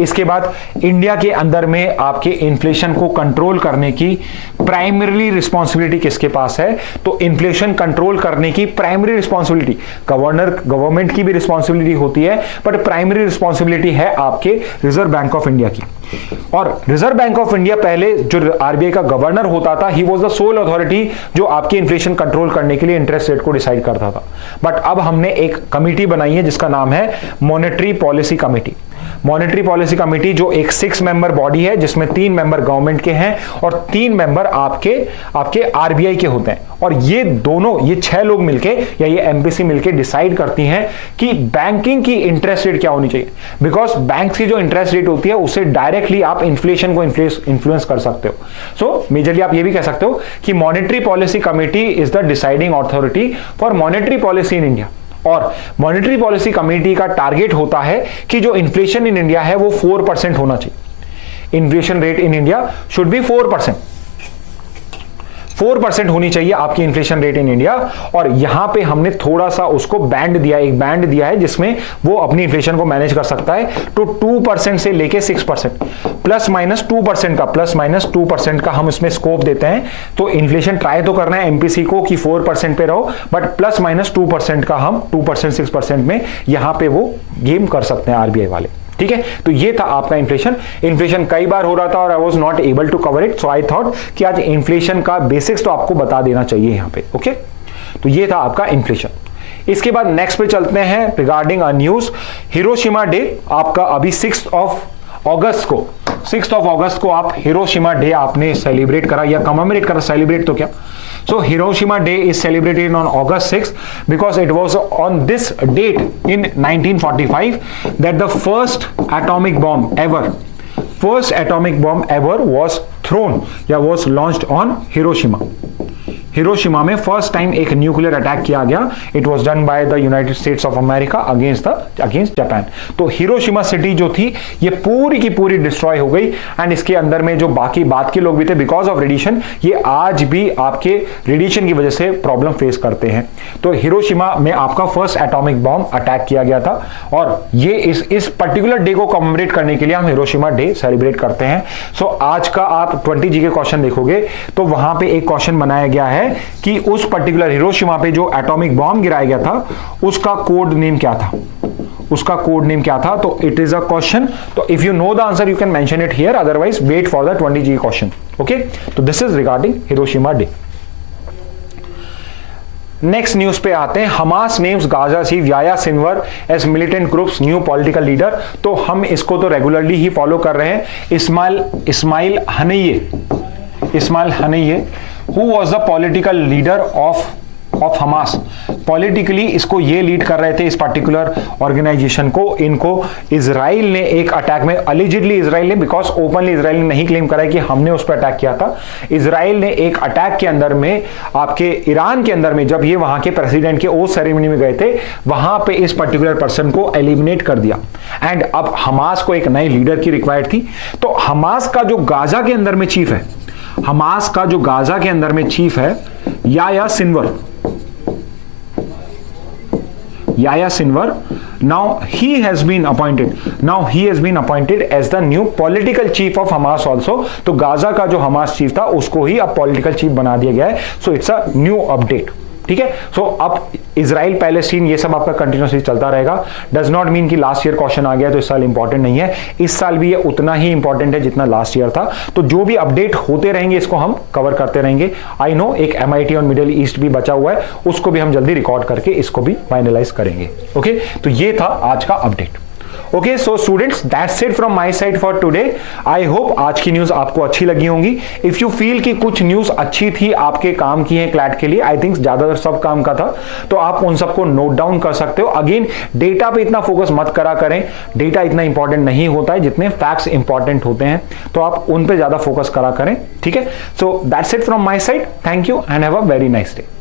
इसके बाद इंडिया के अंदर में आपके इन्फ्लेशन को कंट्रोल करने की प्राइमरी रिस्पांसिबिलिटी किसके पास है? तो इन्फ्लेशन कंट्रोल करने की प्राइमरी रिस्पांसिबिलिटी गवर्नमेंट की भी रिस्पांसिबिलिटी होती है, बट प्राइमरी रिस्पांसिबिलिटी है आपके रिजर्व बैंक ऑफ इंडिया की। और रिजर्व बैंक ऑफ इंडिया पहले जो आरबीआई का गवर्नर होता था, he was the soul authority जो आपके इन्फ्लेशन कंट्रोल करने के लिए इंटरेस्ट रेट को डिसाइड करता था। बट अब हमने एक कमिटी बनाई है जिसका नाम है monetary policy committee. Monetary policy committee जो एक 6 मेंबर बॉडी है, जिसमें 3 मेंबर गवर्नमेंट के हैं और 3 मेंबर आपके आरबीआई के होते हैं। और ये 6 लोग मिलके या ये एमपीसी मिलके डिसाइड करती हैं कि बैंकिंग की इंटरेस्ट रेट क्या होनी चाहिए, बिकॉज बैंक की जो इंटरेस्ट रेट होती है उससे डायरेक्टली आप इन्फ्लेशन को इन्फ्लुएंस कर सकते हो। सो मेजरली आप ये भी कह सकते हो कि monetary policy committee is the deciding authority for monetary policy in India. और मॉनेटरी पॉलिसी कमेटी का टारगेट होता है कि जो इन्फ्लेशन इन इंडिया है वो 4% होना चाहिए। Inflation rate in India should be 4%। 4% होनी चाहिए आपकी इन्फ्लेशन रेट इन इंडिया। और यहां पे हमने थोड़ा सा उसको बैंड दिया, एक बैंड दिया है जिसमें वो अपनी इन्फ्लेशन को मैनेज कर सकता है। तो 2% से लेके 6%, प्लस माइनस 2% का हम इसमें स्कोप देते हैं। तो इन्फ्लेशन ट्राई तो करना है एमपीसी को कि 4% पे रहो, बट प्लस माइनस 2% का हम 2% 6% में यहां पे वो गेम कर सकते हैं आरबीआई वाले। ठीक है, तो ये था आपका इन्फ्लेशन कई बार हो रहा था और I was not able to cover it, so I thought कि आज इन्फ्लेशन का बेसिक्स तो आपको बता देना चाहिए यहां पे। ओके, तो ये था आपका इन्फ्लेशन। इसके बाद नेक्स्ट पे चलते हैं regarding a news. Hiroshima day आपका अभी 6 अगस्त को आप हिरोशिमा डे आपने सेलिब्रेट करा या कमेमोरेट करा, सेलिब्रेट तो क्या। So Hiroshima Day is celebrated on August 6th because it was on this date in 1945 that the first atomic bomb ever was thrown या was launched on Hiroshima. Hiroshima में first time एक nuclear attack किया गया। It was done by the United States of America against Japan. तो Hiroshima city जो थी ये पूरी की पूरी डिस्ट्रॉय हो गई एंड इसके अंदर में जो बाकी बात के लोग भी थे बिकॉज ऑफ रेडिएशन, ये आज भी आपके रेडिएशन की वजह से प्रॉब्लम फेस करते हैं। तो हिरोशिमा में आपका फर्स्ट एटॉमिक बॉम्ब अटैक किया गया था और ये इस पर्टिकुलर डे को कमेमोरेट करने के लिए हम हिरोशिमा डे सेलिब्रेट करते हैं। सो आज का आप 20 जी के क्वेश्चन देखोगे तो वहां पे एक क्वेश्चन बनाया गया है कि उस पर्टिकुलर हिरोशिमा पे जो एटॉमिक बॉम्ब गिराया गया था उसका कोड नेम क्या था, उसका कोड नेम क्या था। तो इट इज अ क्वेश्चन। तो if you know the answer you can mention it here, otherwise wait for the 20 G question. Okay, तो this is regarding Hiroshima day. Next news पे आते हैं। Hamas names Gaza chief Yahya Sinwar as militant groups new political leader. तो हम इसको तो regularly ही follow कर रहे हैं। Ismail Haniyeh who was the political leader of Hamas. Politically इसको ये लीड कर रहे थे, इस पर्टिकुलर ऑर्गेनाइजेशन को। इनको इजराइल ने एक अटैक में, अलिजिडली इजराइल ने, बिकॉज ओपनली इजराइल ने नहीं क्लेम करा है कि हमने उस पर अटैक किया था। इजराइल ने एक अटैक के अंदर में आपके ईरान के अंदर में जब ये वहां के प्रेसिडेंट के ओथ सेरेमनी में गए थे वहां पे इस पर्टिकुलर पर्सन को एलिमिनेट कर दिया एंड अब हमास को एक नए लीडर की रिक्वायर्ड थी। तो हमास का जो गाजा के अंदर में चीफ है, हमास का जो गाजा के अंदर में चीफ है Yahya सिनवर, now he has been appointed as the new political chief of Hamas also। तो गाजा का जो हमास चीफ था उसको ही अब पॉलिटिकल चीफ बना दिया गया है। So it's a new update. ठीक है, सो अब इजराइल पैलेस्टीन ये सब आपका कंटिन्यूसली चलता रहेगा। डज नॉट मीन कि लास्ट ईयर क्वेश्चन आ गया तो इस साल इंपॉर्टेंट नहीं है। इस साल भी ये उतना ही इंपॉर्टेंट है जितना लास्ट ईयर था। तो जो भी अपडेट होते रहेंगे इसको हम कवर करते रहेंगे। आई नो एक MIT और मिडिल ईस्ट भी बचा हुआ है, उसको भी हम जल्दी रिकॉर्ड करके इसको भी फाइनलाइज करेंगे। ओके, तो ये था आज का update. Okay, so students that's it from my side for today. I hope आज की न्यूज आपको अच्छी लगी होंगी। इफ यू फील कि कुछ न्यूज अच्छी थी, आपके काम की है क्लैट के लिए, आई थिंक ज्यादातर सब काम का था, तो आप उन सबको नोट डाउन कर सकते हो। अगेन डेटा पे इतना फोकस मत करा करें, डेटा इतना इंपॉर्टेंट नहीं होता है जितने फैक्ट्स इंपॉर्टेंट होते हैं, तो आप उन पे ज्यादा फोकस करा करें। ठीक है, so that's it from my side. Thank you and have a very nice day.